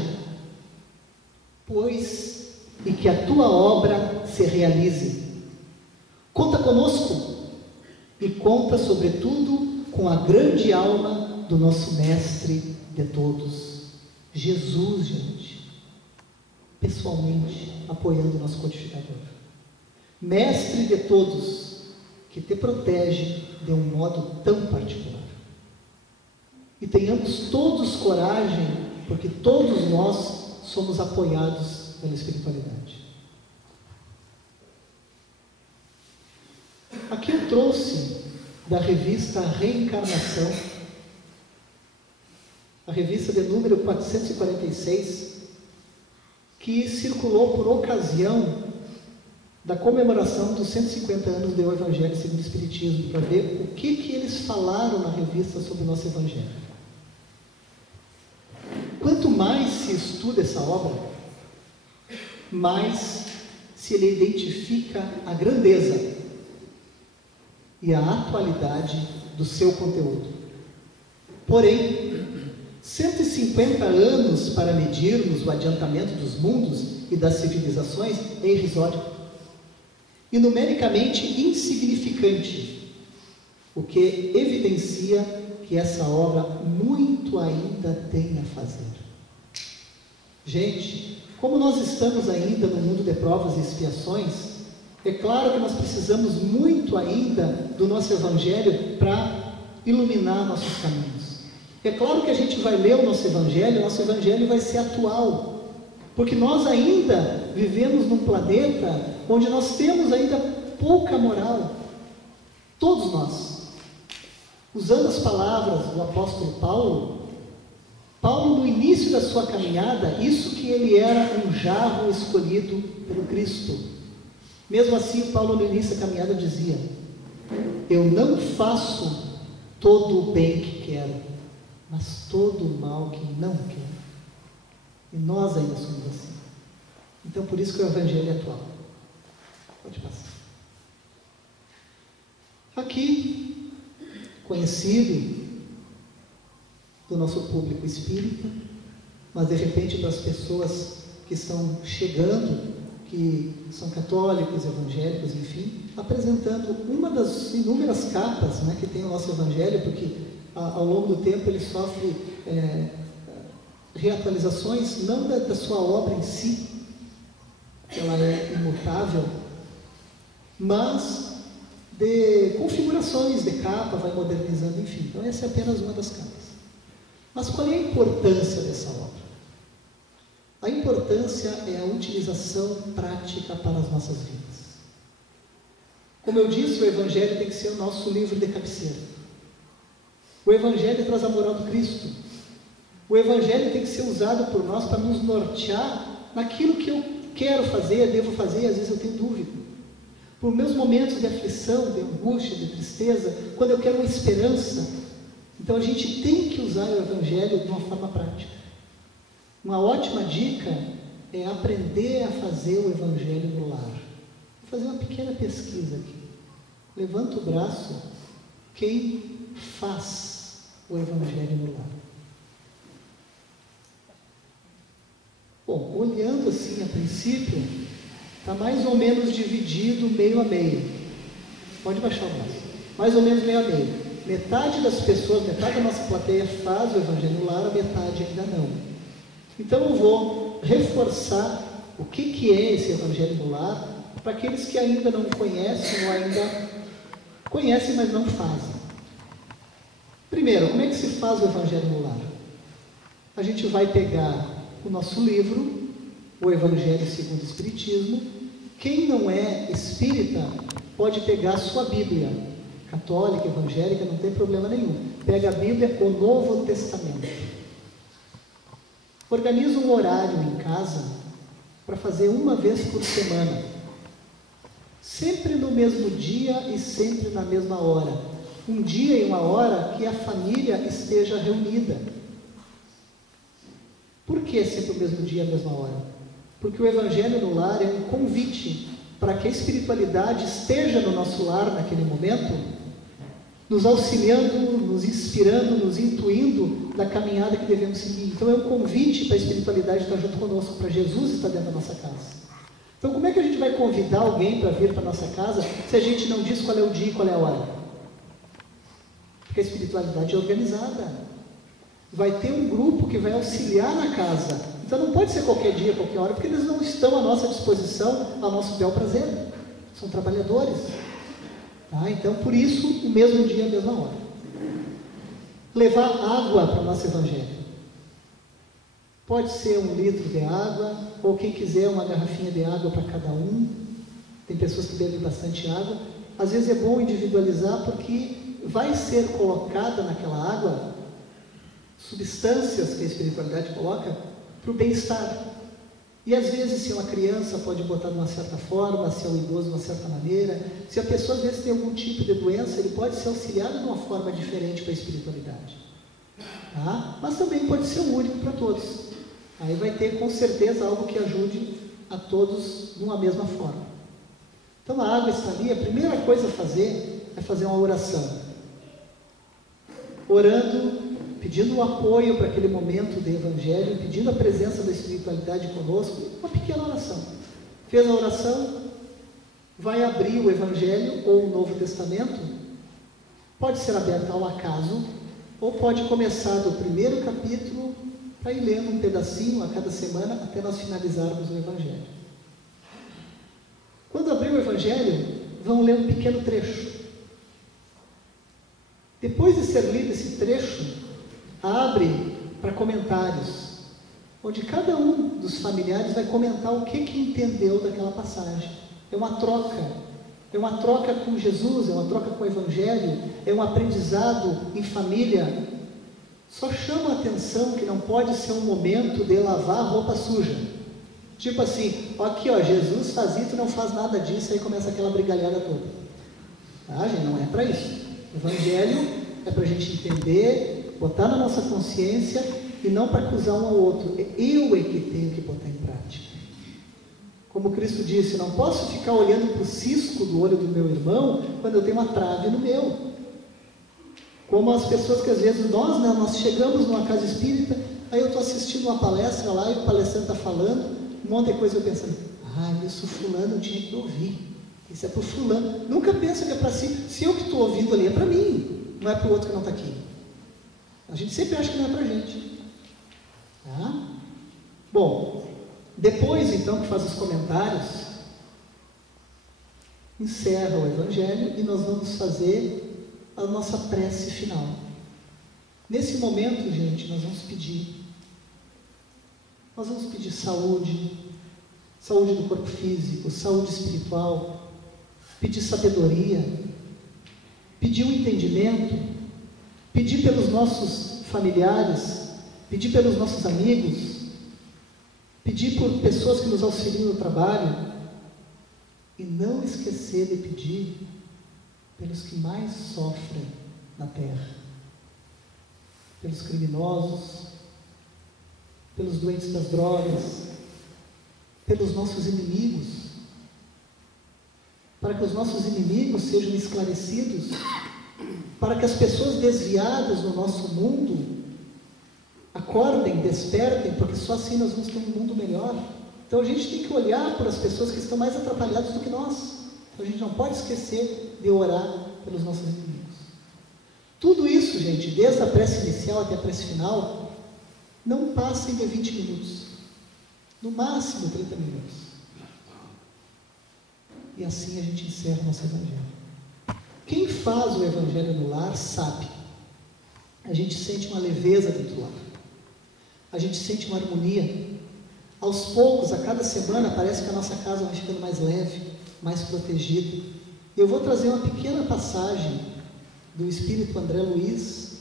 pois, e que a tua obra se realize. Conta conosco e conta, sobretudo, com a grande alma do nosso Mestre de todos, Jesus, gente, pessoalmente apoiando o nosso codificador. Mestre de todos, que te protege de um modo tão particular. E tenhamos todos coragem, porque todos nós somos apoiados pela espiritualidade. Aqui eu trouxe da revista Reencarnação, a revista de número 446, que circulou por ocasião da comemoração dos 150 anos do Evangelho segundo o Espiritismo, para ver o que eles falaram na revista sobre o nosso Evangelho. Quanto mais se estuda essa obra, mais se ele identifica a grandeza e a atualidade do seu conteúdo. Porém, 150 anos para medirmos o adiantamento dos mundos e das civilizações é irrisório. e numericamente insignificante, o que evidencia que essa obra muito ainda tem a fazer. Gente, como nós estamos ainda no mundo de provas e expiações, é claro que nós precisamos muito ainda do nosso Evangelho para iluminar nossos caminhos. É claro que a gente vai ler o nosso Evangelho vai ser atual, porque nós ainda vivemos num planeta onde nós temos ainda pouca moral. Todos nós. Usando as palavras do apóstolo Paulo no início da sua caminhada, isso que ele era um jarro escolhido pelo Cristo. Mesmo assim, Paulo no início da caminhada dizia: eu não faço todo o bem que quero, mas todo o mal que não quero. E nós ainda somos assim. Então, por isso que o Evangelho é atual. Pode passar. Aqui, conhecido do nosso público espírita, mas de repente das pessoas que estão chegando, que são católicos, evangélicos, enfim, apresentando uma das inúmeras capas, né, que tem o nosso Evangelho, porque ao longo do tempo ele sofre reatualizações, não da sua obra em si, ela é imutável, mas de configurações de capa, vai modernizando, enfim. Então essa é apenas uma das capas. Mas qual é a importância dessa obra? A importância é a utilização prática para as nossas vidas. Como eu disse, o Evangelho tem que ser o nosso livro de cabeceira. O Evangelho traz a moral do Cristo. O Evangelho tem que ser usado por nós para nos nortear naquilo que eu quero fazer, devo fazer, e às vezes eu tenho dúvida. Por meus momentos de aflição, de angústia, de tristeza, quando eu quero uma esperança. Então a gente tem que usar o Evangelho de uma forma prática. Uma ótima dica é aprender a fazer o Evangelho no lar. Vou fazer uma pequena pesquisa aqui. Levanta o braço quem faz o Evangelho no lar. Bom, olhando assim a princípio, está mais ou menos dividido meio a meio. Pode baixar o braço. Mais ou menos meio a meio. Metade das pessoas, metade da nossa plateia faz o Evangelho no lar, a metade ainda não. Então eu vou reforçar o que é esse Evangelho no lar para aqueles que ainda não conhecem ou ainda conhecem, mas não fazem. Primeiro, como é que se faz o Evangelho no lar? A gente vai pegar o nosso livro, o Evangelho segundo o Espiritismo. Quem não é espírita pode pegar a sua Bíblia, católica, evangélica, não tem problema nenhum. Pega a Bíblia, o Novo Testamento. Organiza um horário em casa para fazer uma vez por semana. Sempre no mesmo dia e sempre na mesma hora. Um dia e uma hora que a família esteja reunida. Por que sempre o mesmo dia e a mesma hora? Porque o Evangelho no lar é um convite para que a espiritualidade esteja no nosso lar naquele momento, nos auxiliando, nos inspirando, nos intuindo da caminhada que devemos seguir. Então é um convite para a espiritualidade estar junto conosco, para Jesus estar dentro da nossa casa. Então como é que a gente vai convidar alguém para vir para a nossa casa se a gente não diz qual é o dia e qual é a hora? Porque a espiritualidade é organizada. Vai ter um grupo que vai auxiliar na casa. Então não pode ser qualquer dia, qualquer hora, porque eles não estão à nossa disposição, ao nosso bel prazer. São trabalhadores. Tá? Então, por isso, o mesmo dia, a mesma hora. Levar água para o nosso Evangelho. Pode ser 1 litro de água, ou quem quiser uma garrafinha de água para cada um. Tem pessoas que bebem bastante água. Às vezes é bom individualizar, porque vai ser colocada naquela água substâncias que a espiritualidade coloca para o bem-estar. E às vezes, se uma criança pode botar de uma certa forma, se é um idoso de uma certa maneira, se a pessoa às vezes tem algum tipo de doença, ele pode ser auxiliado de uma forma diferente para a espiritualidade. Tá? Mas também pode ser único para todos. Aí vai ter com certeza algo que ajude a todos de uma mesma forma. Então a água está ali, a primeira coisa a fazer é fazer uma oração. Orando, pedindo o apoio para aquele momento de Evangelho, pedindo a presença da espiritualidade conosco, uma pequena oração. Fez a oração, vai abrir o Evangelho ou o Novo Testamento, pode ser aberto ao acaso, ou pode começar do primeiro capítulo para ir lendo um pedacinho a cada semana até nós finalizarmos o Evangelho. Quando abrir o Evangelho, vão ler um pequeno trecho. Depois de ser lido esse trecho, abre para comentários, onde cada um dos familiares vai comentar o que entendeu daquela passagem. É uma troca com Jesus, é uma troca com o Evangelho, é um aprendizado em família. Só chama a atenção que não pode ser um momento de lavar roupa suja. Tipo assim, aqui ó, Jesus faz isso, não faz nada disso, aí começa aquela brigalhada toda. Tá, gente? Não é para isso. O Evangelho é para a gente entender, botar na nossa consciência e não para acusar um ao outro. Eu é que tenho que botar em prática. Como Cristo disse, não posso ficar olhando para o cisco do olho do meu irmão quando eu tenho uma trave no meu. Como as pessoas que às vezes nós chegamos numa casa espírita, aí eu estou assistindo uma palestra lá e o palestrante está falando, um monte de coisa eu pensando, isso fulano tinha que ouvir, isso é para o fulano. Nunca pensa que é para si, se eu que estou ouvindo ali é para mim, não é para o outro que não está aqui. A gente sempre acha que não é para a gente. Tá? Bom, depois então que faz os comentários, encerra o Evangelho e nós vamos fazer a nossa prece final. Nesse momento, gente, nós vamos pedir saúde do corpo físico, saúde espiritual, pedir sabedoria, pedir um entendimento, pedir pelos nossos familiares, pedir pelos nossos amigos, pedir por pessoas que nos auxiliam no trabalho e não esquecer de pedir pelos que mais sofrem na terra, pelos criminosos, pelos doentes das drogas, pelos nossos inimigos, para que os nossos inimigos sejam esclarecidos, para que as pessoas desviadas no nosso mundo acordem, despertem, porque só assim nós vamos ter um mundo melhor. Então a gente tem que olhar para as pessoas que estão mais atrapalhadas do que nós. Então a gente não pode esquecer de orar pelos nossos inimigos. Tudo isso, gente, desde a prece inicial até a prece final, não passem de 20 minutos. No máximo 30 minutos. E assim a gente encerra o nosso Evangelho. Quem faz o Evangelho no lar sabe. A gente sente uma leveza dentro do lar. A gente sente uma harmonia. Aos poucos, a cada semana, parece que a nossa casa vai ficando mais leve, mais protegida. Eu vou trazer uma pequena passagem do Espírito André Luiz,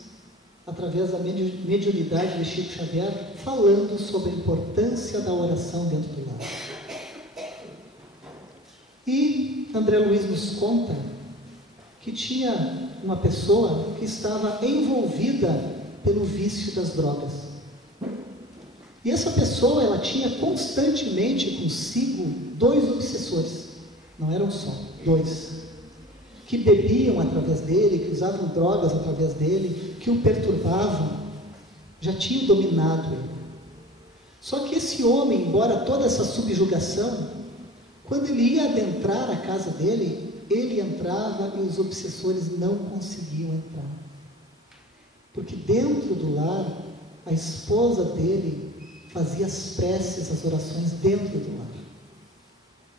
através da mediunidade de Chico Xavier, falando sobre a importância da oração dentro do lar. E André Luiz nos conta que tinha uma pessoa que estava envolvida pelo vício das drogas. E essa pessoa, ela tinha constantemente consigo 2 obsessores, não eram só, 2, que bebiam através dele, que usavam drogas através dele, que o perturbavam, já tinham dominado ele. Só que esse homem, embora toda essa subjugação, quando ele ia adentrar a casa dele, ele entrava e os obsessores não conseguiam entrar. Porque dentro do lar, a esposa dele fazia as preces, as orações dentro do lar.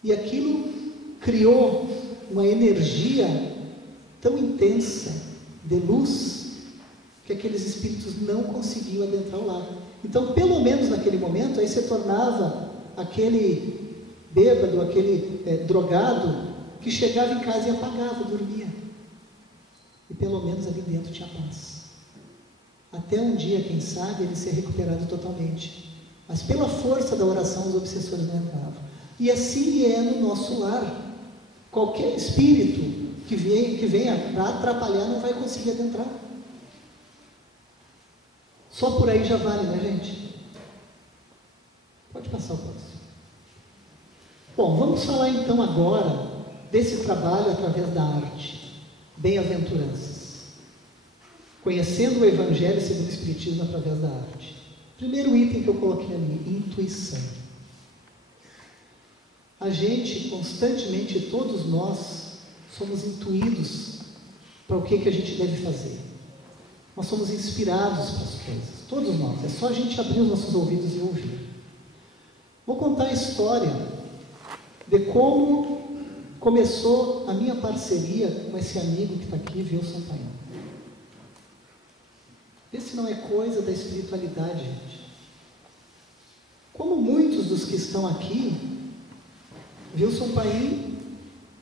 E aquilo criou uma energia tão intensa de luz que aqueles espíritos não conseguiam adentrar o lar. Então, pelo menos naquele momento, aí se tornava aquele bêbado, aquele drogado que chegava em casa e apagava, dormia. E pelo menos ali dentro tinha paz. Até um dia, quem sabe, ele ser recuperado totalmente. Mas pela força da oração, os obsessores não entravam. E assim é no nosso lar. Qualquer espírito que venha para atrapalhar não vai conseguir adentrar. Só por aí já vale, né, gente? Pode passar o próximo. Bom, vamos falar então agora desse trabalho através da arte. Bem-aventuranças. Conhecendo o Evangelho segundo o Espiritismo através da arte. Primeiro item que eu coloquei ali, intuição. a gente constantemente, todos nós, somos intuídos para o que a gente deve fazer. Nós somos inspirados para as coisas, todos nós. É só a gente abrir os nossos ouvidos e ouvir. Vou contar a história de como começou a minha parceria com esse amigo que está aqui, Wilson Paim. Esse não é coisa da espiritualidade, gente. Como muitos dos que estão aqui, Wilson Paim,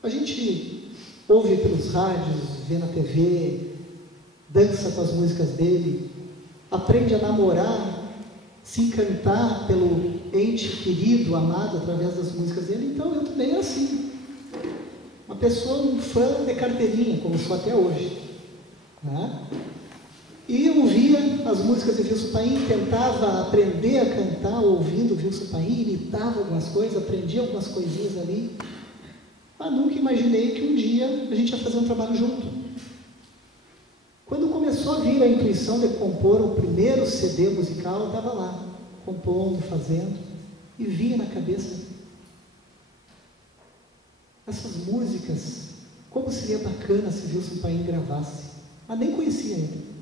a gente ouve pelos rádios, vê na TV, dança com as músicas dele, aprende a namorar, se encantar pelo ente querido, amado, através das músicas dele. Então eu também era assim. Uma pessoa, um fã de carteirinha, como sou até hoje. Né? E eu ouvia as músicas de Wilson Paim, tentava aprender a cantar ouvindo Wilson Paim, imitava algumas coisas, aprendia algumas coisinhas ali. Mas nunca imaginei que um dia a gente ia fazer um trabalho junto. Quando começou a vir a intuição de compor o primeiro CD musical, eu estava lá, compondo, fazendo, e vinha na cabeça essas músicas, como seria bacana se Wilson Paim gravasse. Mas nem conhecia ele.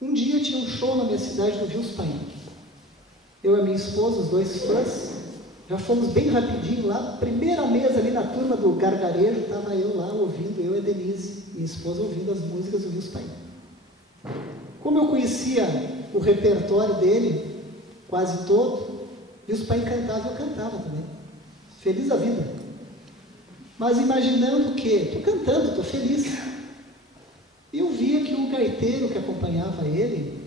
Um dia tinha um show na minha cidade do Wilson Paim. Eu e a minha esposa, os dois fãs, já fomos bem rapidinho lá, primeira mesa ali na turma do gargarejo, estava eu lá ouvindo, eu e a Denise, minha esposa, ouvindo as músicas do Wilson Paim. Como eu conhecia o repertório dele, quase todo, Wilson Paim cantava e eu cantava também. Feliz da vida. Mas imaginando que, estou cantando, estou feliz. E eu via que o gaiteiro que acompanhava ele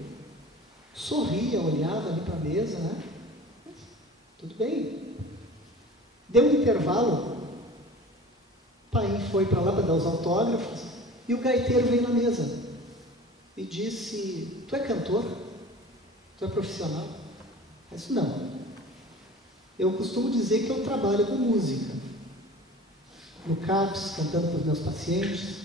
sorria, olhava ali para a mesa, né? Tudo bem. Deu um intervalo, o Paim foi para lá para dar os autógrafos e o gaiteiro veio na mesa e disse: tu é cantor? Tu é profissional? Eu disse: não. Eu costumo dizer que eu trabalho com música. No CAPS, cantando para os meus pacientes,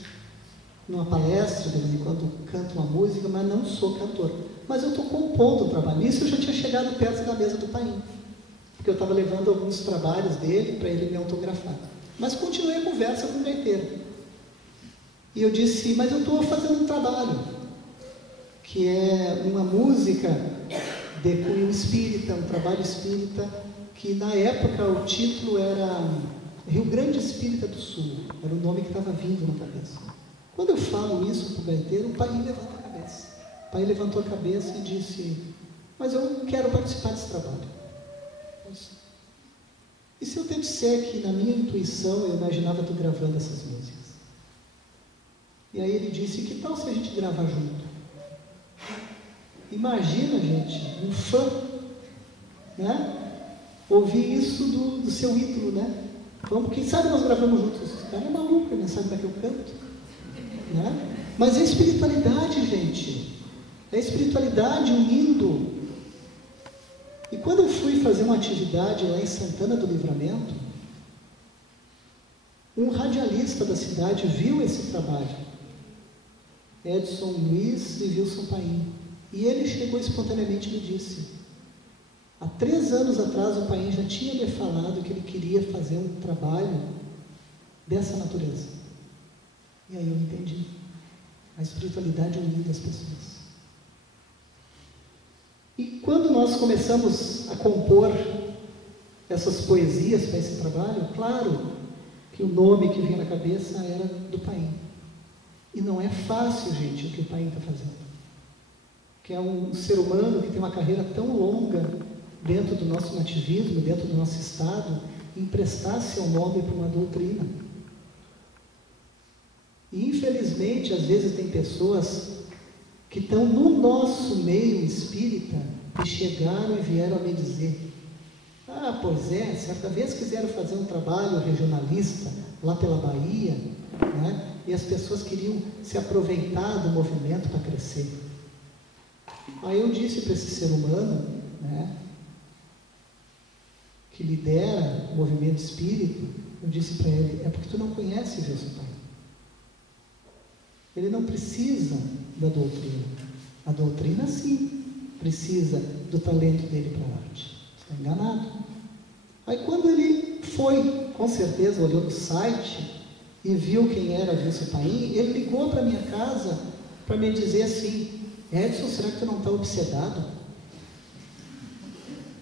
numa palestra, de vez em quando canto uma música, mas não sou cantor. Mas eu estou compondo um trabalho. Nisso eu já tinha chegado perto da mesa do Paim, porque eu estava levando alguns trabalhos dele para ele me autografar. Mas continuei a conversa com o gaiteiro. E eu disse: mas eu estou fazendo um trabalho, que é uma música de cunho espírita, um trabalho espírita, que na época o título era Rio Grande Espírita do Sul, era o nome que estava vindo na cabeça. Quando eu falo isso para o gaiteiro, o Paim levanta a cabeça. O Paim levantou a cabeça e disse: mas eu quero participar desse trabalho. E se eu te disser que na minha intuição eu imaginava tu gravando essas músicas? E aí ele disse: que tal se a gente gravar junto? Imagina, gente, um fã, né? Ouvir isso do seu ídolo, né? Vamos, quem sabe nós gravamos juntos. Esse cara é maluco, ele não sabe como é que eu canto, né? Mas é espiritualidade, gente. É espiritualidade unindo. E quando eu fui fazer uma atividade lá em Santana do Livramento, um radialista da cidade viu esse trabalho, Edson Luiz e Wilson Paim, e ele chegou espontaneamente e me disse: há 3 anos atrás o Paim já tinha me falado que ele queria fazer um trabalho dessa natureza. E aí eu entendi a espiritualidade unindo as pessoas. E quando nós começamos a compor essas poesias para esse trabalho, claro que o nome que vinha na cabeça era do Paim. E não é fácil, gente, o que o Paim está fazendo. Que é um ser humano que tem uma carreira tão longa dentro do nosso nativismo, dentro do nosso estado, emprestar seu nome para uma doutrina. E infelizmente, às vezes tem pessoas que estão no nosso meio espírita e chegaram e vieram a me dizer: ah, pois é, certa vez quiseram fazer um trabalho regionalista lá pela Bahia, né? E as pessoas queriam se aproveitar do movimento para crescer. Aí eu disse para esse ser humano, né, que lidera o movimento espírita, eu disse para ele: é porque tu não conhece Wilson Paim. Ele não precisa da doutrina. A doutrina, sim, precisa do talento dele para a arte. Está enganado. Aí quando ele foi, com certeza, olhou no site e viu quem era Vilso Paim, ele ligou para minha casa para me dizer assim: Edson, será que tu não está obsedado?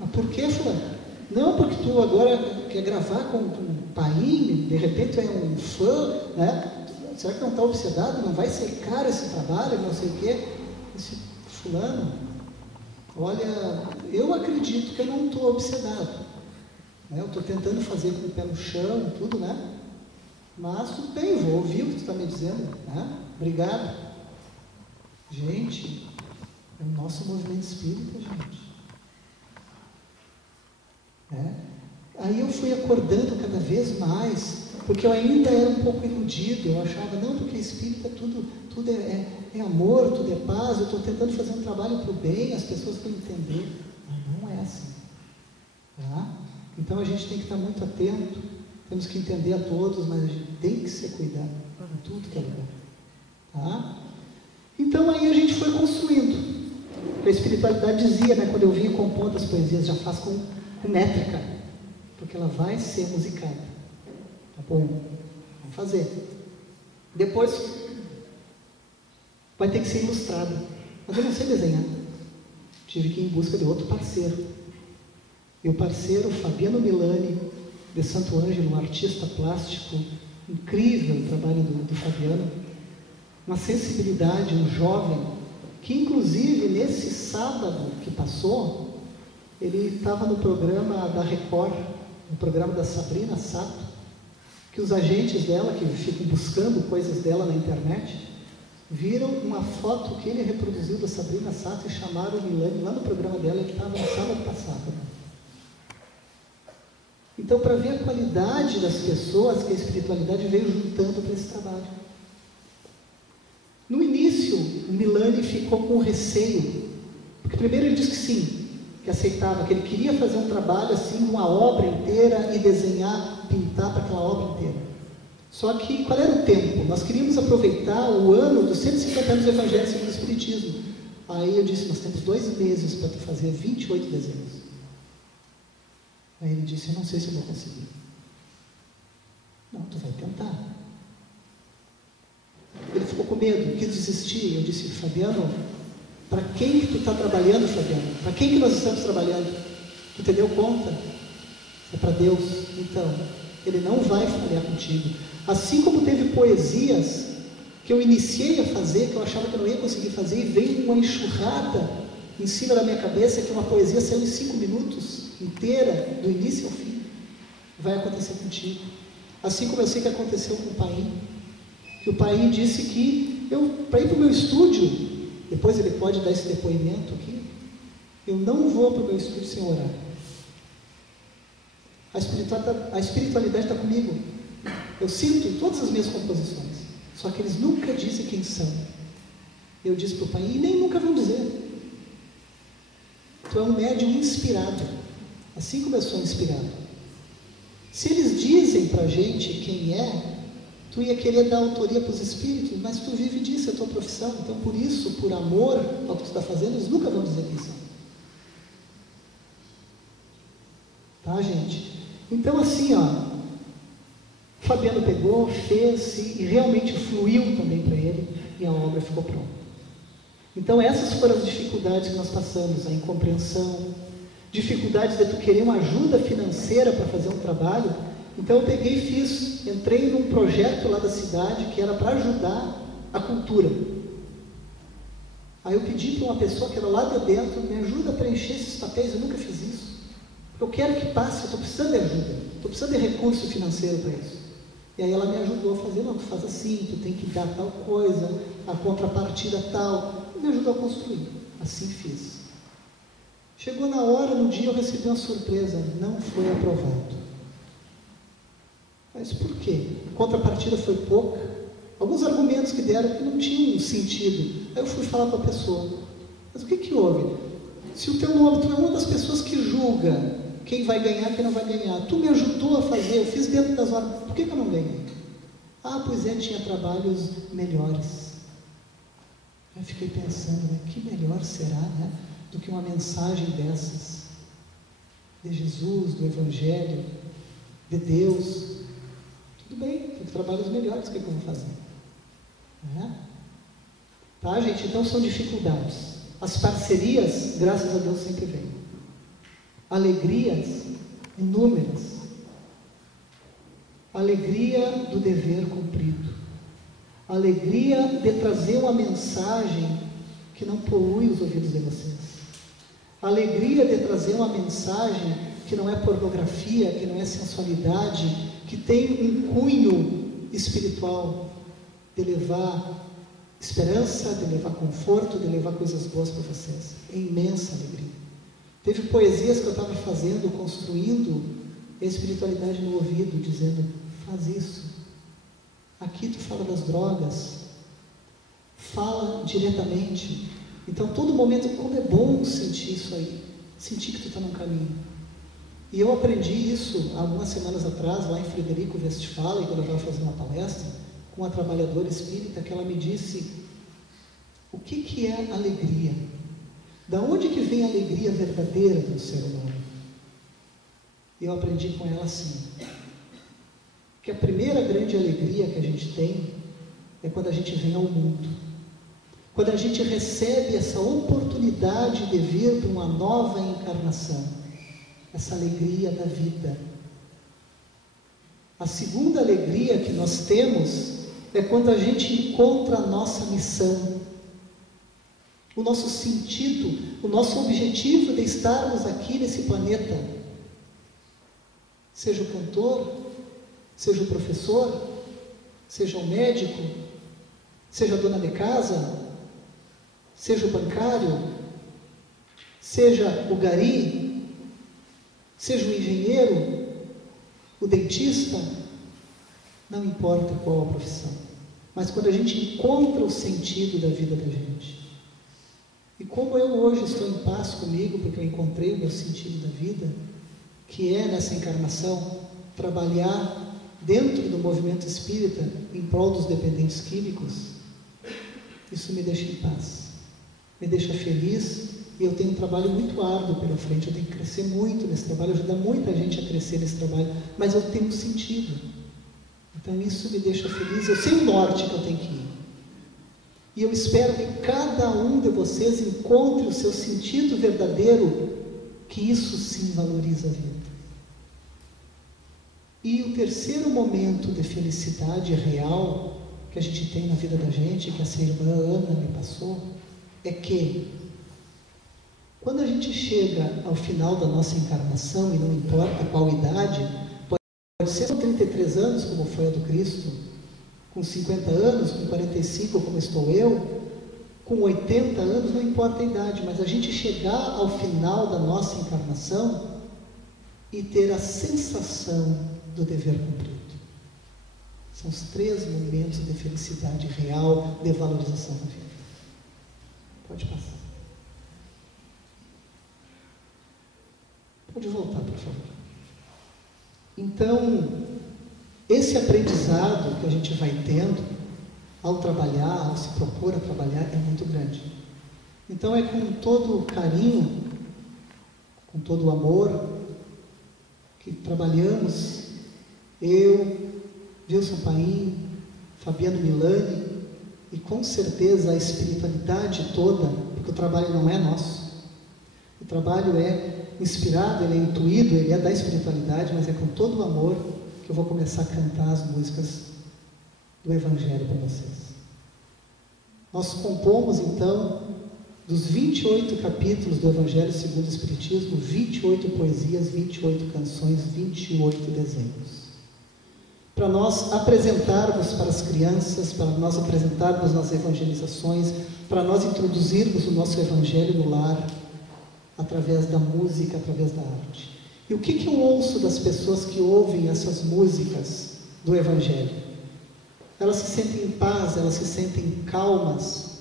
Mas por que, fulano? Não, porque tu agora quer gravar com o Paim, de repente tu é um fã, né? Será que não está obsedado? Não vai ser caro esse trabalho, não sei o quê? Esse fulano, olha, eu acredito que eu não estou obsedado, né? Eu estou tentando fazer com o pé no chão, tudo, né? Mas tudo bem, vou ouvir o que tu está me dizendo, né? Obrigado. Gente, é o nosso movimento espírita, gente. Aí eu fui acordando cada vez mais, porque eu ainda era um pouco iludido. Eu achava, não, porque espírita tudo é amor, tudo é paz, eu estou tentando fazer um trabalho para o bem, as pessoas vão entender. Mas não é assim, tá? Então a gente tem que estar muito atento, temos que entender a todos, mas a gente tem que se cuidar em tudo que é lugar, tá? Então aí a gente foi construindo. A espiritualidade dizia, né, quando eu vinha compondo as poesias, já faz com métrica, porque ela vai ser musicada, tá bom? Vamos fazer. Depois vai ter que ser ilustrada, mas eu não sei desenhar. Tive que ir em busca de outro parceiro. E o parceiro, Fabiano Milani, de Santo Ângelo, um artista plástico, incrível o trabalho do Fabiano, uma sensibilidade, um jovem, que inclusive nesse sábado que passou, ele estava no programa da Record, no programa da Sabrina Sato, que os agentes dela, que ficam buscando coisas dela na internet, viram uma foto que ele reproduziu da Sabrina Sato e chamaram o Milani lá no programa dela, que estava no sábado passado. Então, para ver a qualidade das pessoas que a espiritualidade veio juntando para esse trabalho. No início, o Milani ficou com receio, porque primeiro ele disse que sim, que aceitava, que ele queria fazer um trabalho assim, uma obra inteira e desenhar, pintar para aquela obra inteira. Só que, qual era o tempo? Nós queríamos aproveitar o ano dos 150 anos do Evangelho segundo o Espiritismo. Aí eu disse, nós temos 2 meses para tu fazer 28 desenhos. Aí ele disse, eu não sei se eu vou conseguir. Não, tu vai tentar. Ele ficou com medo, quis desistir. Eu disse, Fabiano, para quem que tu está trabalhando, Fabiano? Para quem que nós estamos trabalhando? Tu te deu conta? É para Deus. Então, Ele não vai falhar contigo. Assim como teve poesias que eu iniciei a fazer, que eu achava que eu não ia conseguir fazer, e veio uma enxurrada em cima da minha cabeça, que uma poesia saiu em 5 minutos, inteira, do início ao fim. Vai acontecer contigo. Assim como eu sei que aconteceu com o Paim. Que o Paim disse que para ir para o meu estúdio, depois ele pode dar esse depoimento aqui, eu não vou para o meu estúdio sem orar. A espiritualidade está comigo. Eu sinto todas as minhas composições, só que eles nunca dizem quem são. Eu disse para o Pai, e nem nunca vão dizer. Tu é um médium inspirado, assim como eu sou inspirado. Se eles dizem para a gente quem é, tu ia querer dar autoria para os espíritos, mas tu vive disso, é a tua profissão. Então, por isso, por amor ao que tu está fazendo, eles nunca vão dizer quem são. Tá, gente? Então, assim, ó, o Fabiano pegou, fez e realmente fluiu também para ele, e a obra ficou pronta. Então, essas foram as dificuldades que nós passamos, a incompreensão, dificuldades de tu querer uma ajuda financeira para fazer um trabalho. Então, eu peguei e entrei num projeto lá da cidade, que era para ajudar a cultura. Aí eu pedi para uma pessoa que era lá de dentro, me ajuda a preencher esses papéis, eu nunca fiz isso. Eu quero que passe, eu estou precisando de ajuda, estou precisando de recurso financeiro para isso. E aí ela me ajudou a fazer, não, tu faz assim, tu tem que dar tal coisa, a contrapartida tal, e me ajudou a construir. Assim fiz. Chegou na hora, no dia eu recebi uma surpresa, não foi aprovado. Mas por quê? A contrapartida foi pouca, alguns argumentos que deram que não tinham sentido. Aí eu fui falar com a pessoa, mas o que houve? Se o teu nome, tu é uma das pessoas que julga quem vai ganhar, quem não vai ganhar. Tu me ajudou a fazer, eu fiz dentro das horas. Por que eu não ganhei? Ah, pois é, tinha trabalhos melhores. Eu fiquei pensando, né, que melhor será, né, do que uma mensagem dessas? de Jesus, do Evangelho, de Deus. Tudo bem, tem trabalhos melhores, o que eu vou fazer? Tá, gente? Então são dificuldades. As parcerias, graças a Deus, sempre vêm. Alegrias inúmeras. Alegria do dever cumprido. Alegria de trazer uma mensagem que não polui os ouvidos de vocês. Alegria de trazer uma mensagem que não é pornografia, que não é sensualidade, que tem um cunho espiritual de levar esperança, de levar conforto, de levar coisas boas para vocês. É imensa alegria. Teve poesias que eu estava fazendo, construindo a espiritualidade no ouvido, dizendo: faz isso. Aqui tu fala das drogas, fala diretamente. Então, todo momento, como é bom sentir isso aí, sentir que tu está num caminho. E eu aprendi isso algumas semanas atrás, lá em Frederico Westphalen, quando eu estava fazendo uma palestra, com uma trabalhadora espírita, que ela me disse: o que é alegria? Da onde que vem a alegria verdadeira do ser humano? E eu aprendi com ela assim, que a primeira grande alegria que a gente tem é quando a gente vem ao mundo. Quando a gente recebe essa oportunidade de vir para uma nova encarnação. Essa alegria da vida. A segunda alegria que nós temos é quando a gente encontra a nossa missão. O nosso sentido, o nosso objetivo de estarmos aqui nesse planeta. Seja o cantor, seja o professor, seja o médico, seja a dona de casa, seja o bancário, seja o gari, seja o engenheiro, o dentista, não importa qual a profissão, mas quando a gente encontra o sentido da vida da gente. E como eu hoje estou em paz comigo, porque eu encontrei o meu sentido da vida, que é nessa encarnação, trabalhar dentro do movimento espírita em prol dos dependentes químicos, isso me deixa em paz. Me deixa feliz, e eu tenho um trabalho muito árduo pela frente, eu tenho que crescer muito nesse trabalho, ajudar muita gente a crescer nesse trabalho, mas eu tenho sentido. Então isso me deixa feliz, eu sei o norte que eu tenho que ir. E eu espero que cada um de vocês encontre o seu sentido verdadeiro, que isso sim valoriza a vida. E o terceiro momento de felicidade real que a gente tem na vida da gente, que essa irmã Ana me passou, é que quando a gente chega ao final da nossa encarnação, e não importa qual idade, pode ser com 33 anos, como foi a do Cristo, com 50 anos, com 45, como estou eu, com 80 anos, não importa a idade, mas a gente chegar ao final da nossa encarnação e ter a sensação do dever cumprido. São os 3 momentos de felicidade real, de valorização da vida. Pode passar. Pode voltar, por favor. Então, esse aprendizado que a gente vai tendo ao trabalhar, ao se propor a trabalhar, é muito grande. Então, é com todo carinho, com todo o amor, que trabalhamos, eu, Wilson Paim, Fabiano Milani, e com certeza a espiritualidade toda, porque o trabalho não é nosso. O trabalho é inspirado, ele é intuído, ele é da espiritualidade, mas é com todo o amor que eu vou começar a cantar as músicas do Evangelho para vocês. Nós compomos, então, dos 28 capítulos do Evangelho segundo o Espiritismo, 28 poesias, 28 canções, 28 desenhos. Para nós apresentarmos para as crianças, para nós apresentarmos nas evangelizações, para nós introduzirmos o nosso Evangelho no lar, através da música, através da arte. E o que eu ouço das pessoas que ouvem essas músicas do Evangelho? Elas se sentem em paz, elas se sentem calmas.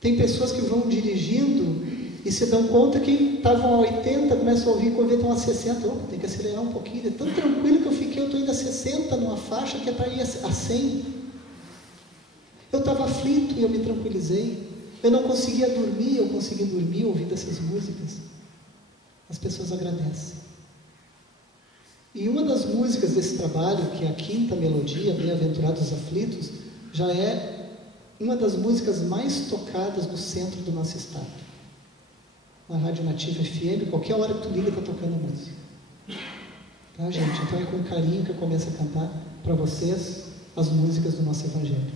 Tem pessoas que vão dirigindo e se dão conta que estavam a 80, começam a ouvir, quando estão a 60, tem que acelerar um pouquinho, é tão tranquilo que eu fiquei, eu estou indo a 60 numa faixa que é para ir a 100. Eu estava aflito e eu me tranquilizei. Eu não conseguia dormir, eu consegui dormir ouvindo essas músicas. as pessoas agradecem. E uma das músicas desse trabalho, que é a quinta melodia, Bem-aventurados aflitos, já é uma das músicas mais tocadas no centro do nosso estado. Na Rádio Nativa FM, qualquer hora que tu liga, está tocando a música. Tá, gente? Então é com carinho que eu começo a cantar para vocês as músicas do nosso Evangelho.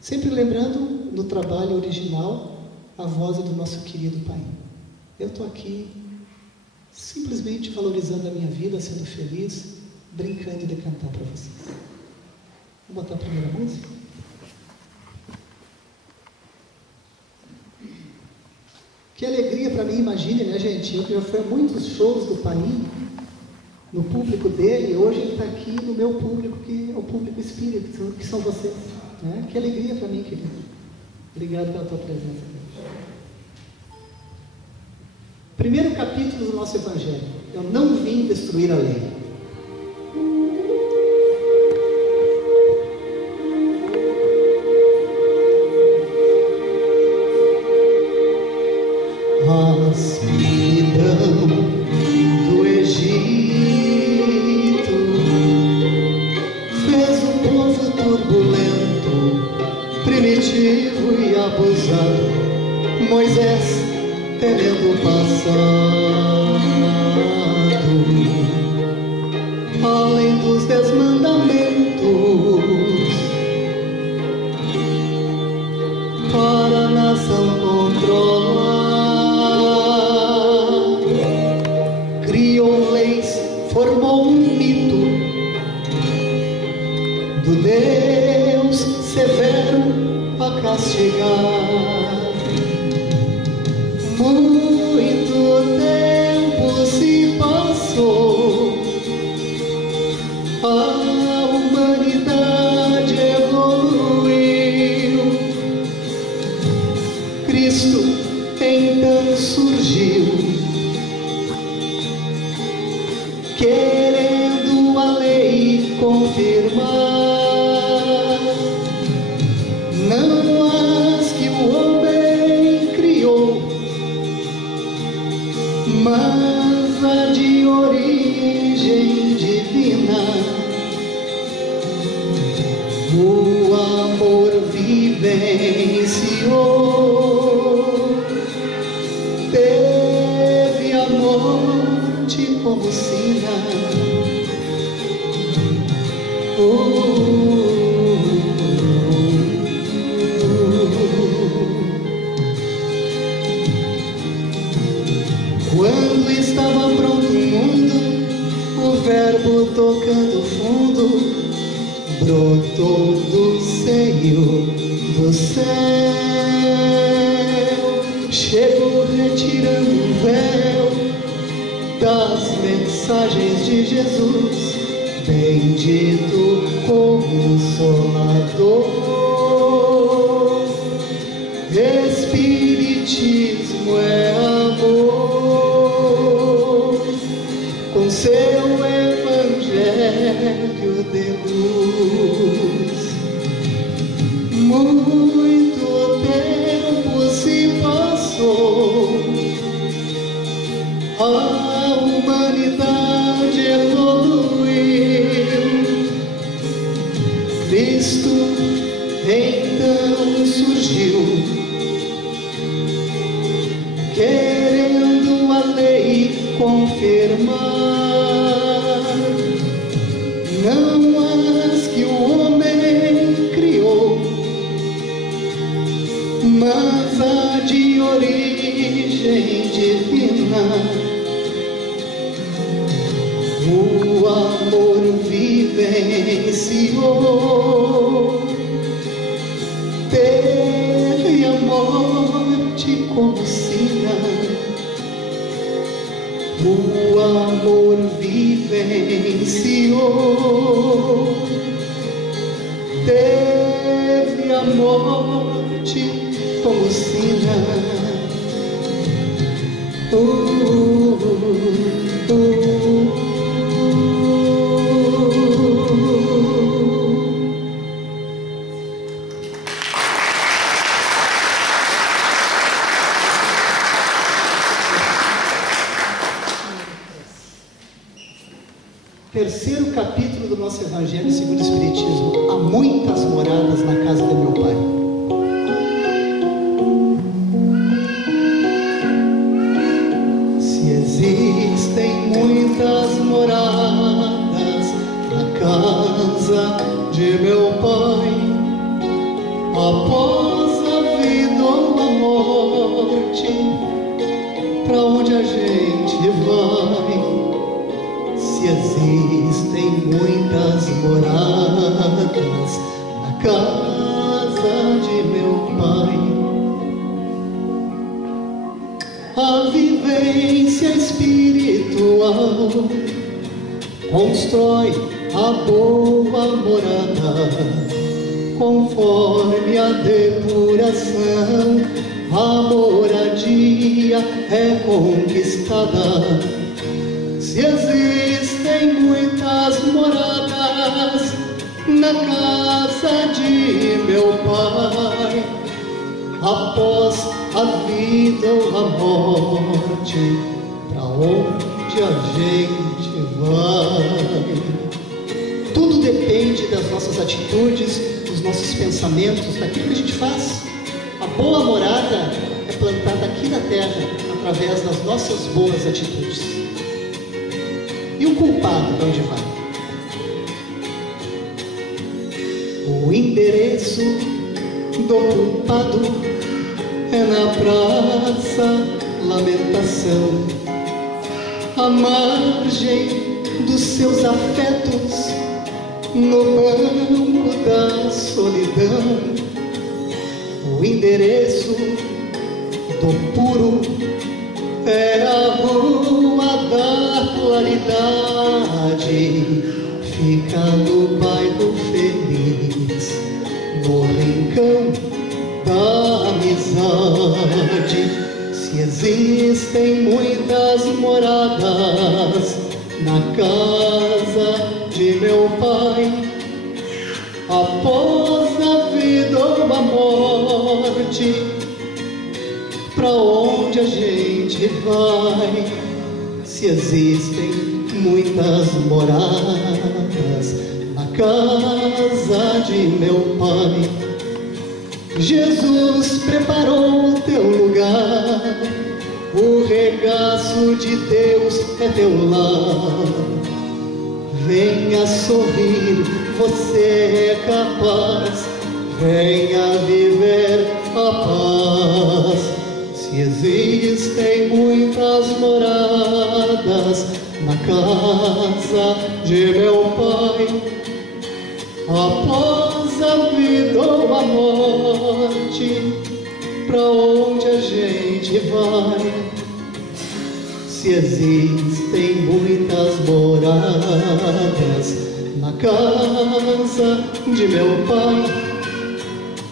Sempre lembrando, no trabalho original, a voz do nosso querido Pai. Eu estou aqui simplesmente valorizando a minha vida, sendo feliz, brincando de cantar para vocês. Vou botar a primeira música. Que alegria para mim, imagine, né, gente? Eu já fui a muitos shows do Pai, no público dele, e hoje ele está aqui no meu público, que é o público espírita, que são vocês. Né? Que alegria para mim, querido. Obrigado pela tua presença. Primeiro capítulo do nosso Evangelho. Eu não vim destruir a lei. A escuridão do Egito fez o povo turbulento, primitivo e abusado. Moisés temendo o passado, além dos 10 mandamentos, para a nação controlar, criou leis, formou um mito do Deus severo a castigar. Muito tempo se passou, a humanidade evoluiu. Cristo então surgiu, querendo a lei confirmar, não as que o homem criou, mas a de origem divina. O amor vivenciou, teve a morte como sina. Quando estava pronto o mundo, o Verbo tocando fundo, brotou do seio do céu, chegou retirando o véu das mensagens de Jesus, bendito Consolador. Espiritismo é amor, com seu Evangelho de luz. Muito tempo se passou, a humanidade evoluiu. Cristo então surgiu, querendo a lei confirmar, não as que o homem criou, mas a de origem divina. O amor vivenciou, teve a morte como sina. O amor vivenciou, teve a morte como sina. Terceiro capítulo do nosso Evangelho segundo o Espiritismo. Há muitas moradas na casa de meu Pai. Se existem muitas moradas na casa de meu Pai, após a vida ou a morte, pra onde a gente vai? Se existem muitas moradas na casa de meu Pai, a vivência espiritual constrói a boa morada, conforme a depuração, a moradia é conquistada. Se existem muitas moradas na casa de meu Pai, após a vida ou a morte, pra onde a gente vai? Tudo depende das nossas atitudes, dos nossos pensamentos, daquilo que a gente faz. A boa morada é plantada aqui na terra através das nossas boas atitudes. E o culpado, para onde vai? O endereço do culpado é na praça Lamentação, à margem dos seus afetos, no banco da solidão. O endereço do puro é a rua da claridade, fica no bairro feliz, no rincão da amizade. Se existem muitas moradas na casa de meu Pai, após a vida ou a morte, pra onde a gente vai? Se existem muitas moradas na casa de meu Pai, Jesus preparou o teu lugar, o regaço de Deus é teu lar. Venha sorrir, você é capaz, venha viver a paz. Se existem muitas moradas na casa de meu Pai, após a vida ou a morte, pra onde a gente vai? Se existem muitas moradas na casa de meu Pai,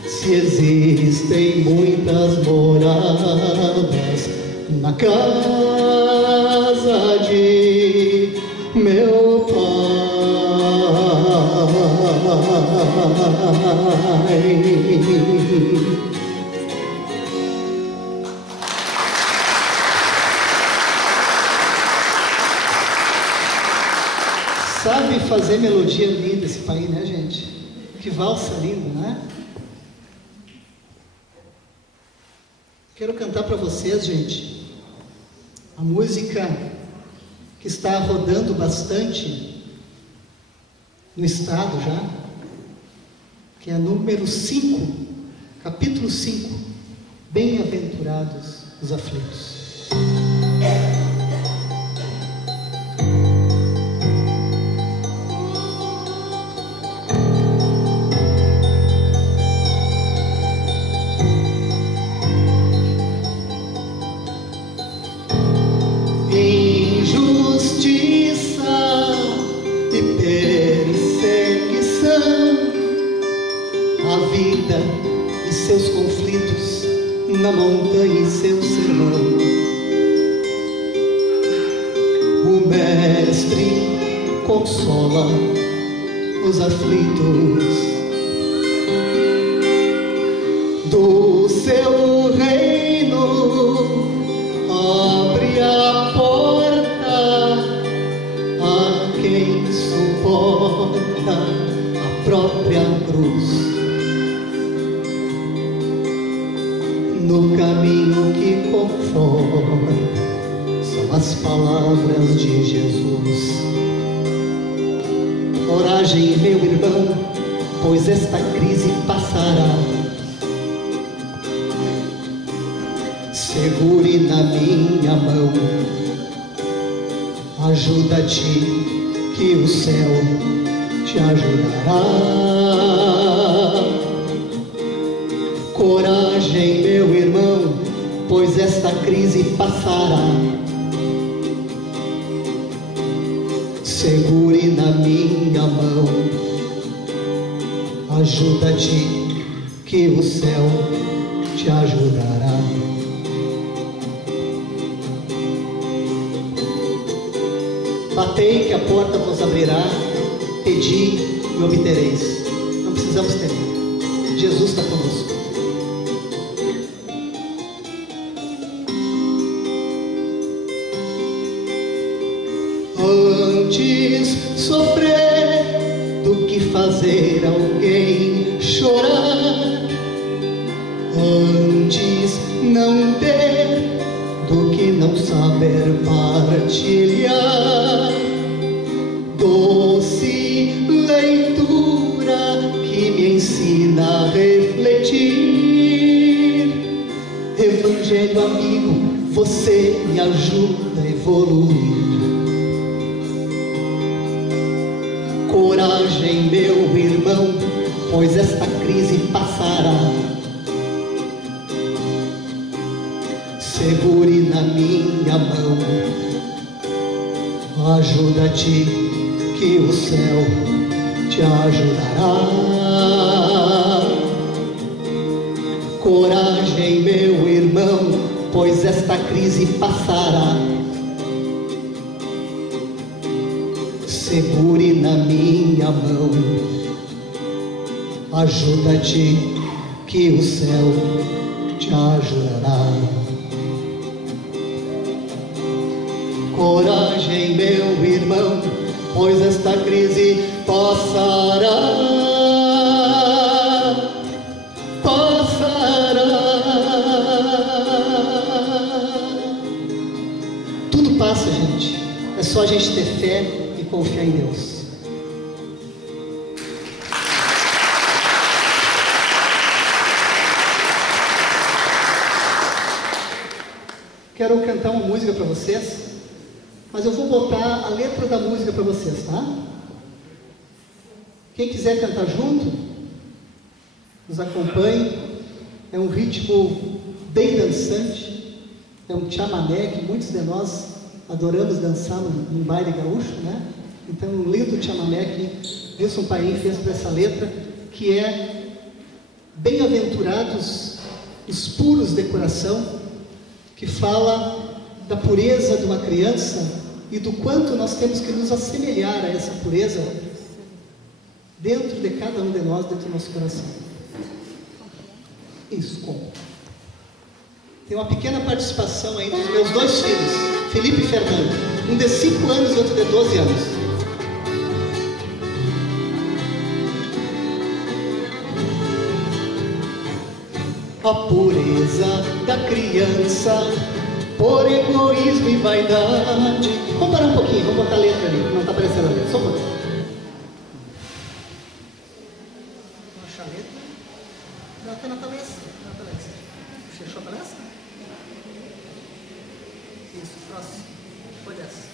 se existem muitas moradas na casa de meu Pai. Sabe fazer melodia linda esse pai, né, gente? Que valsa linda, né? Quero cantar para vocês, gente, a música que está rodando bastante no estado já, que é a número 5, capítulo 5, Bem-aventurados os aflitos. Seus conflitos na montanha e seu sermão. O mestre consola os aflitos do seu reino, abre a porta a quem Coragem, meu irmão, pois esta crise passará. Segure na minha mão, ajuda-te que o céu te ajudará. Coragem, meu irmão, pois esta crise passará. Segure na minha mão, ajuda-te que o céu te ajudará. Batei que a porta vos abrirá, pedi e obtereis. Não precisamos temer, Jesus está conosco. Antes sofrer do que fazer alguém chorar, antes não ter do que não saber partilhar. Doce leitura que me ensina a refletir. Evangelho amigo, você me ajuda a evoluir. Coragem, meu irmão, pois esta crise passará. Segure na minha mão, ajuda-te que o céu te ajudará. Coragem, meu irmão, pois esta crise passará. Segure na minha mão, ajuda-te que o céu te ajudará. Coragem, meu irmão, pois esta crise passará. Passará. Tudo passa, gente. É só a gente ter fé e confiar em Deus. Quero cantar uma música para vocês, mas eu vou botar a letra da música para vocês, tá? Quem quiser cantar junto, nos acompanhe. É um ritmo bem dançante, é um chamamé que muitos de nós adoramos dançar num baile gaúcho, né? Então, um lindo chamamé que Wilson Paim fez para essa letra, que é bem-aventurados os puros de coração, que fala da pureza de uma criança e do quanto nós temos que nos assemelhar a essa pureza dentro de cada um de nós, dentro do nosso coração. Isso, como? Tem uma pequena participação aí dos meus dois filhos, Felipe e Fernando, um de 5 anos e outro de 12 anos. A pureza da criança por egoísmo e vaidade. Vamos parar um pouquinho, vamos botar a letra ali, não está aparecendo a letra, só um pouquinho. Vamos achar a letra. Não, está na palestra. Fechou a palestra? Isso, próximo. Foi dessa.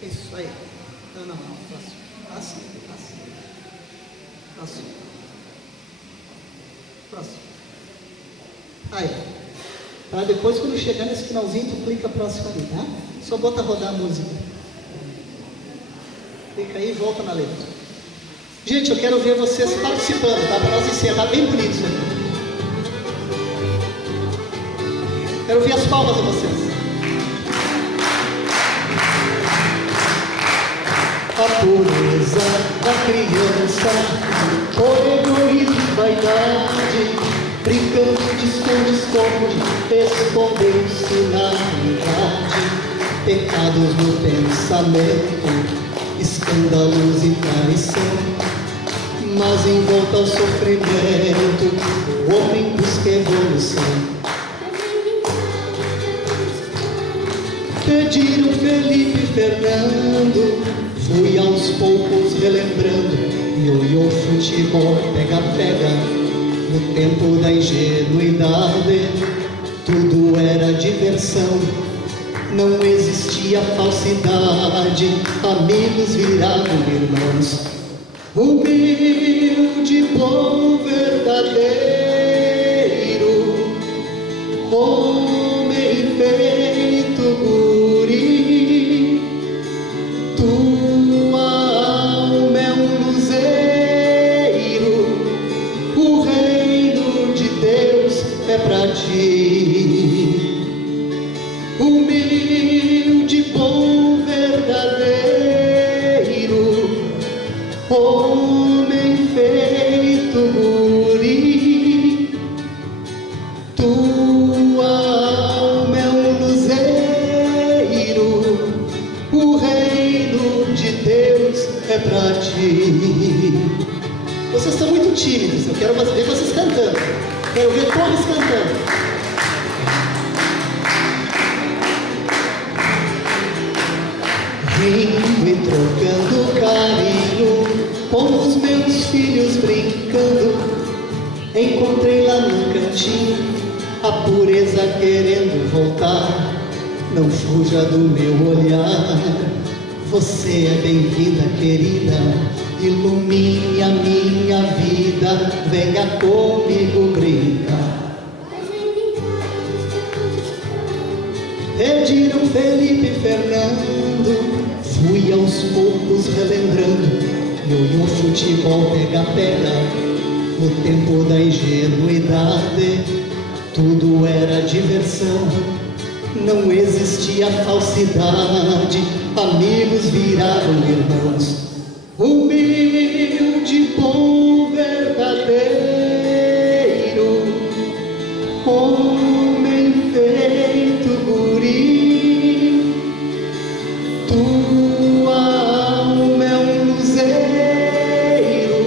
Isso, aí. Não, próximo. Próximo. Aí, para depois, quando chegar nesse finalzinho, tu clica próximo ali, tá? Só bota rodar a música. Clica aí e volta na letra. Gente, eu quero ver vocês participando, tá? Para nós encerrar bem bonito isso aqui. Quero ver as palmas de vocês. A pureza da criança, por egoísmo e vaidade, brincando de esconde-esconde, escondeu-se na verdade. Pecados no pensamento, escândalos e traição, mas envolto ao sofrimento, o homem busca evolução. Pediram Felipe e Fernando aos poucos relembrando, ioiô, futebol, pega-pega, no tempo da ingenuidade, tudo era diversão, não existia falsidade, amigos viravam irmãos. Humilde, bom, verdadeiro, homem feito guri, tua alma é um luzeiro, o reino de Deus é pra ti. Humilde, bom, verdadeiro, homem feito guri, tua alma é um luzeiro, o reino de Deus é pra ti. Vocês estão muito tímidos, eu quero ver vocês cantando, quero ver todos cantando. Rindo e trocando carinho, com os meus filhos brincando, encontrei lá no cantinho a pureza querendo voltar. Não fuja do meu olhar, você é bem-vinda, querida, ilumine a minha vida, venha comigo brincar. Pediram Felipe e Fernando, fui aos poucos relembrando, ioiô, futebol, pega-pega, no tempo da ingenuidade, tudo era diversão, não existia falsidade, amigos viravam irmãos. Humilde, bom, verdadeiro, homem feito guri, tua alma é um luzeiro,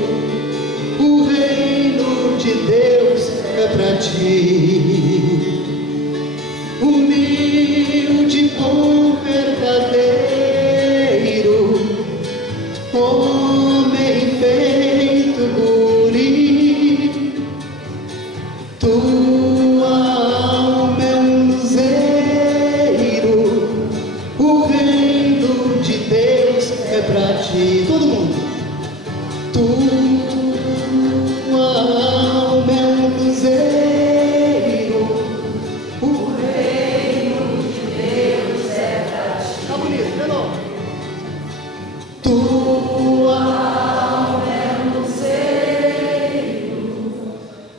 o reino de Deus é pra ti. Humilde, bom, verdadeiro, homem feito guri, tua alma é um luzeiro, o reino de Deus é pra ti. Todo mundo. Tua alma é um luzeiro, o reino de Deus é pra ti. Tá bonito, de novo. Tua alma é um luzeiro,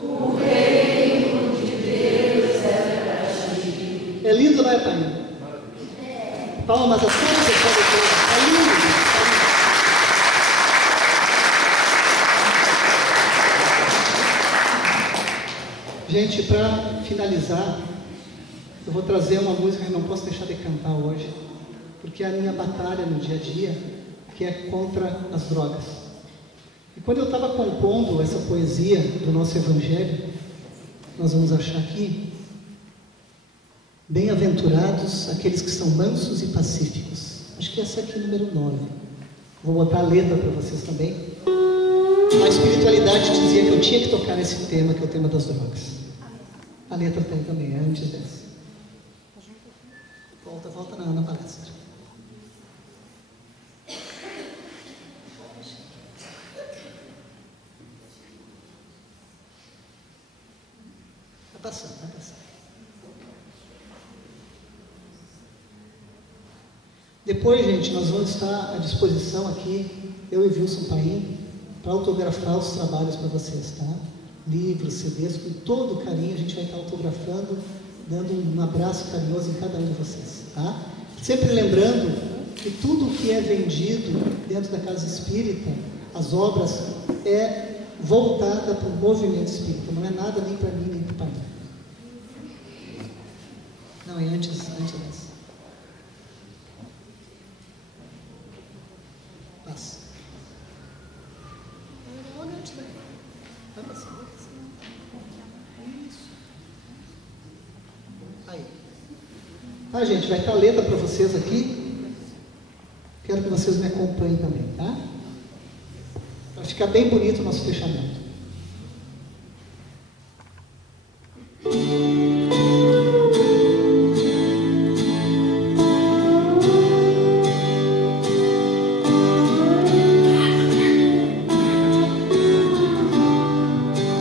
o reino de Deus é pra ti. É lindo, não é, pai? Palmas a todos. É lindo. Gente, para finalizar, eu vou trazer uma música que eu não posso deixar de cantar hoje, porque é a minha batalha no dia a dia, que é contra as drogas. E quando eu estava compondo essa poesia do nosso Evangelho, nós vamos achar aqui: bem-aventurados aqueles que são mansos e pacíficos. Acho que essa aqui é número 9. Vou botar a letra para vocês também. A espiritualidade dizia que eu tinha que tocar esse tema, que é o tema das drogas. A letra tem também, é antes dessa. Volta na palestra. Vai passando. Depois, gente, nós vamos estar à disposição aqui, eu e Wilson Paim, para autografar os trabalhos para vocês, tá? Livros, CDs, com todo carinho, a gente vai estar autografando, dando um abraço carinhoso em cada um de vocês, tá? Sempre lembrando que tudo que é vendido dentro da casa espírita, as obras, é voltada para o movimento espírita, não é nada nem para mim, nem para o Paim. Não, é antes dessa. Passa. Vai passar. Isso. Aí. Tá, gente, vai estar a letra para vocês aqui. Quero que vocês me acompanhem também, tá? Para ficar bem bonito o nosso fechamento.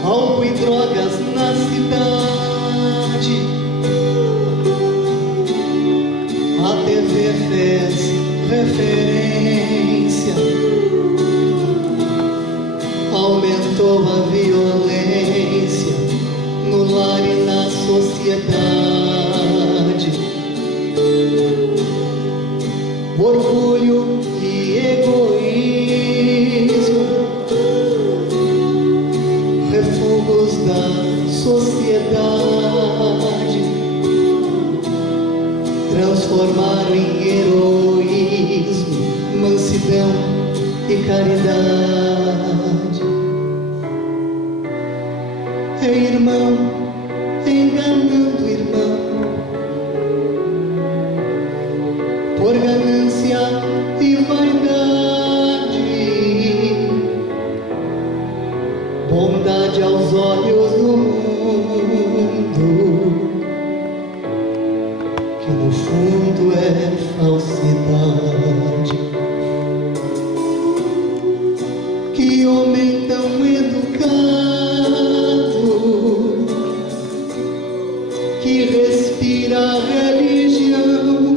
Álcool e drogas na cidade, a TV fez referência, aumentou a violência no lar e na sociedade. Orgulho e egoísmo, refugos da sociedade, transformaram em heroísmo, mansidão e caridade. É irmão enganando irmão, por ganância e vaidade, bondade aos olhos do mundo, que no fundo é falsidade. Que homem tão educado, que respira a religião,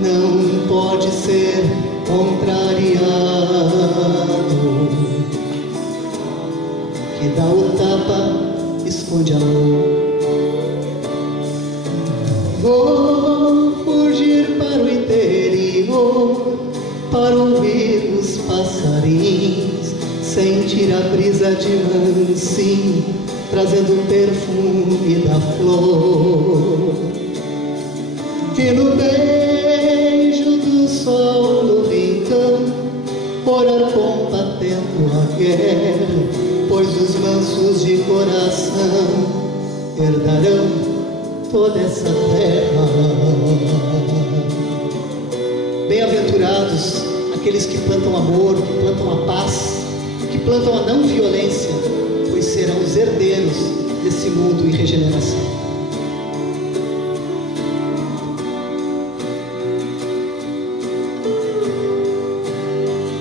não pode ser contrariado, que dá o tapa, esconde a mão. Vou fugir para o interior, para ouvir os passarinhos, sentir a brisa de mansinho, trazendo o perfume da flor. E no beijo do sol no rincão, orar combatendo a guerra, pois os mansos de coração herdarão toda essa terra. Bem-aventurados aqueles que plantam amor, que plantam a paz, que plantam a não violência, pois serão os herdeiros desse mundo em regeneração.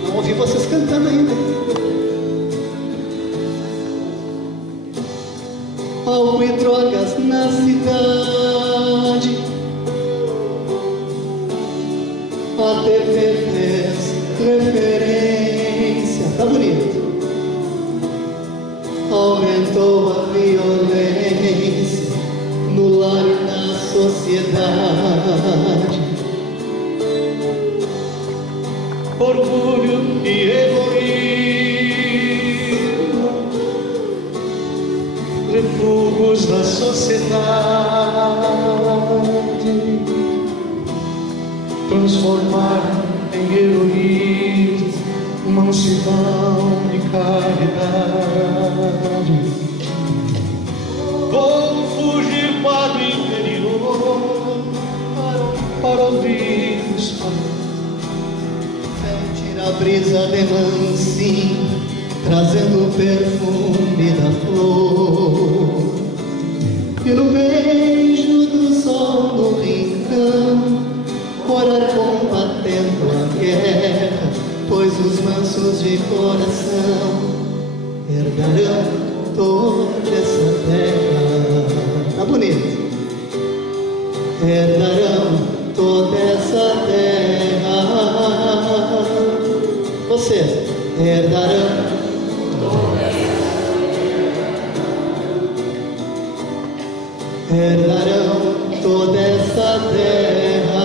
Não ouvi vocês cantando ainda. Álcool e drogas na cidade, a TV fez referência, tá bonito. Aumentou a violência no lar e na sociedade. Orgulho e egoísmo, refugos da sociedade, transformar em heroísmo, mansidão e caridade. Vou fugir para o interior, para ouvir os passarinhos, sentir a brisa de mansinho, trazendo o perfume da flor. E no beijo do sol no rincão, orar combatendo a guerra, pois os mansos de coração herdarão toda essa terra. Tá bonito. Herdarão toda essa terra. Vocês herdarão toda essa terra. Herdarão toda essa terra.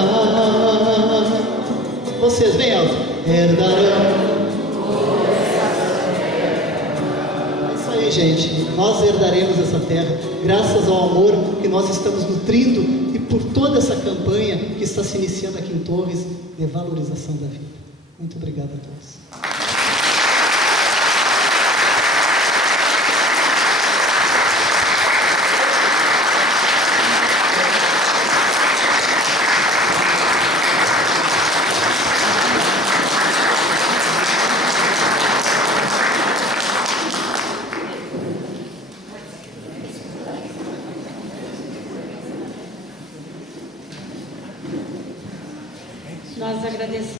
Vocês, bem alto. Herdarão toda essa terra. É isso aí, gente. Nós herdaremos essa terra, graças ao amor que nós estamos nutrindo e por toda essa campanha que está se iniciando aqui em Torres de valorização da vida. Muito obrigado a todos. agradecemos.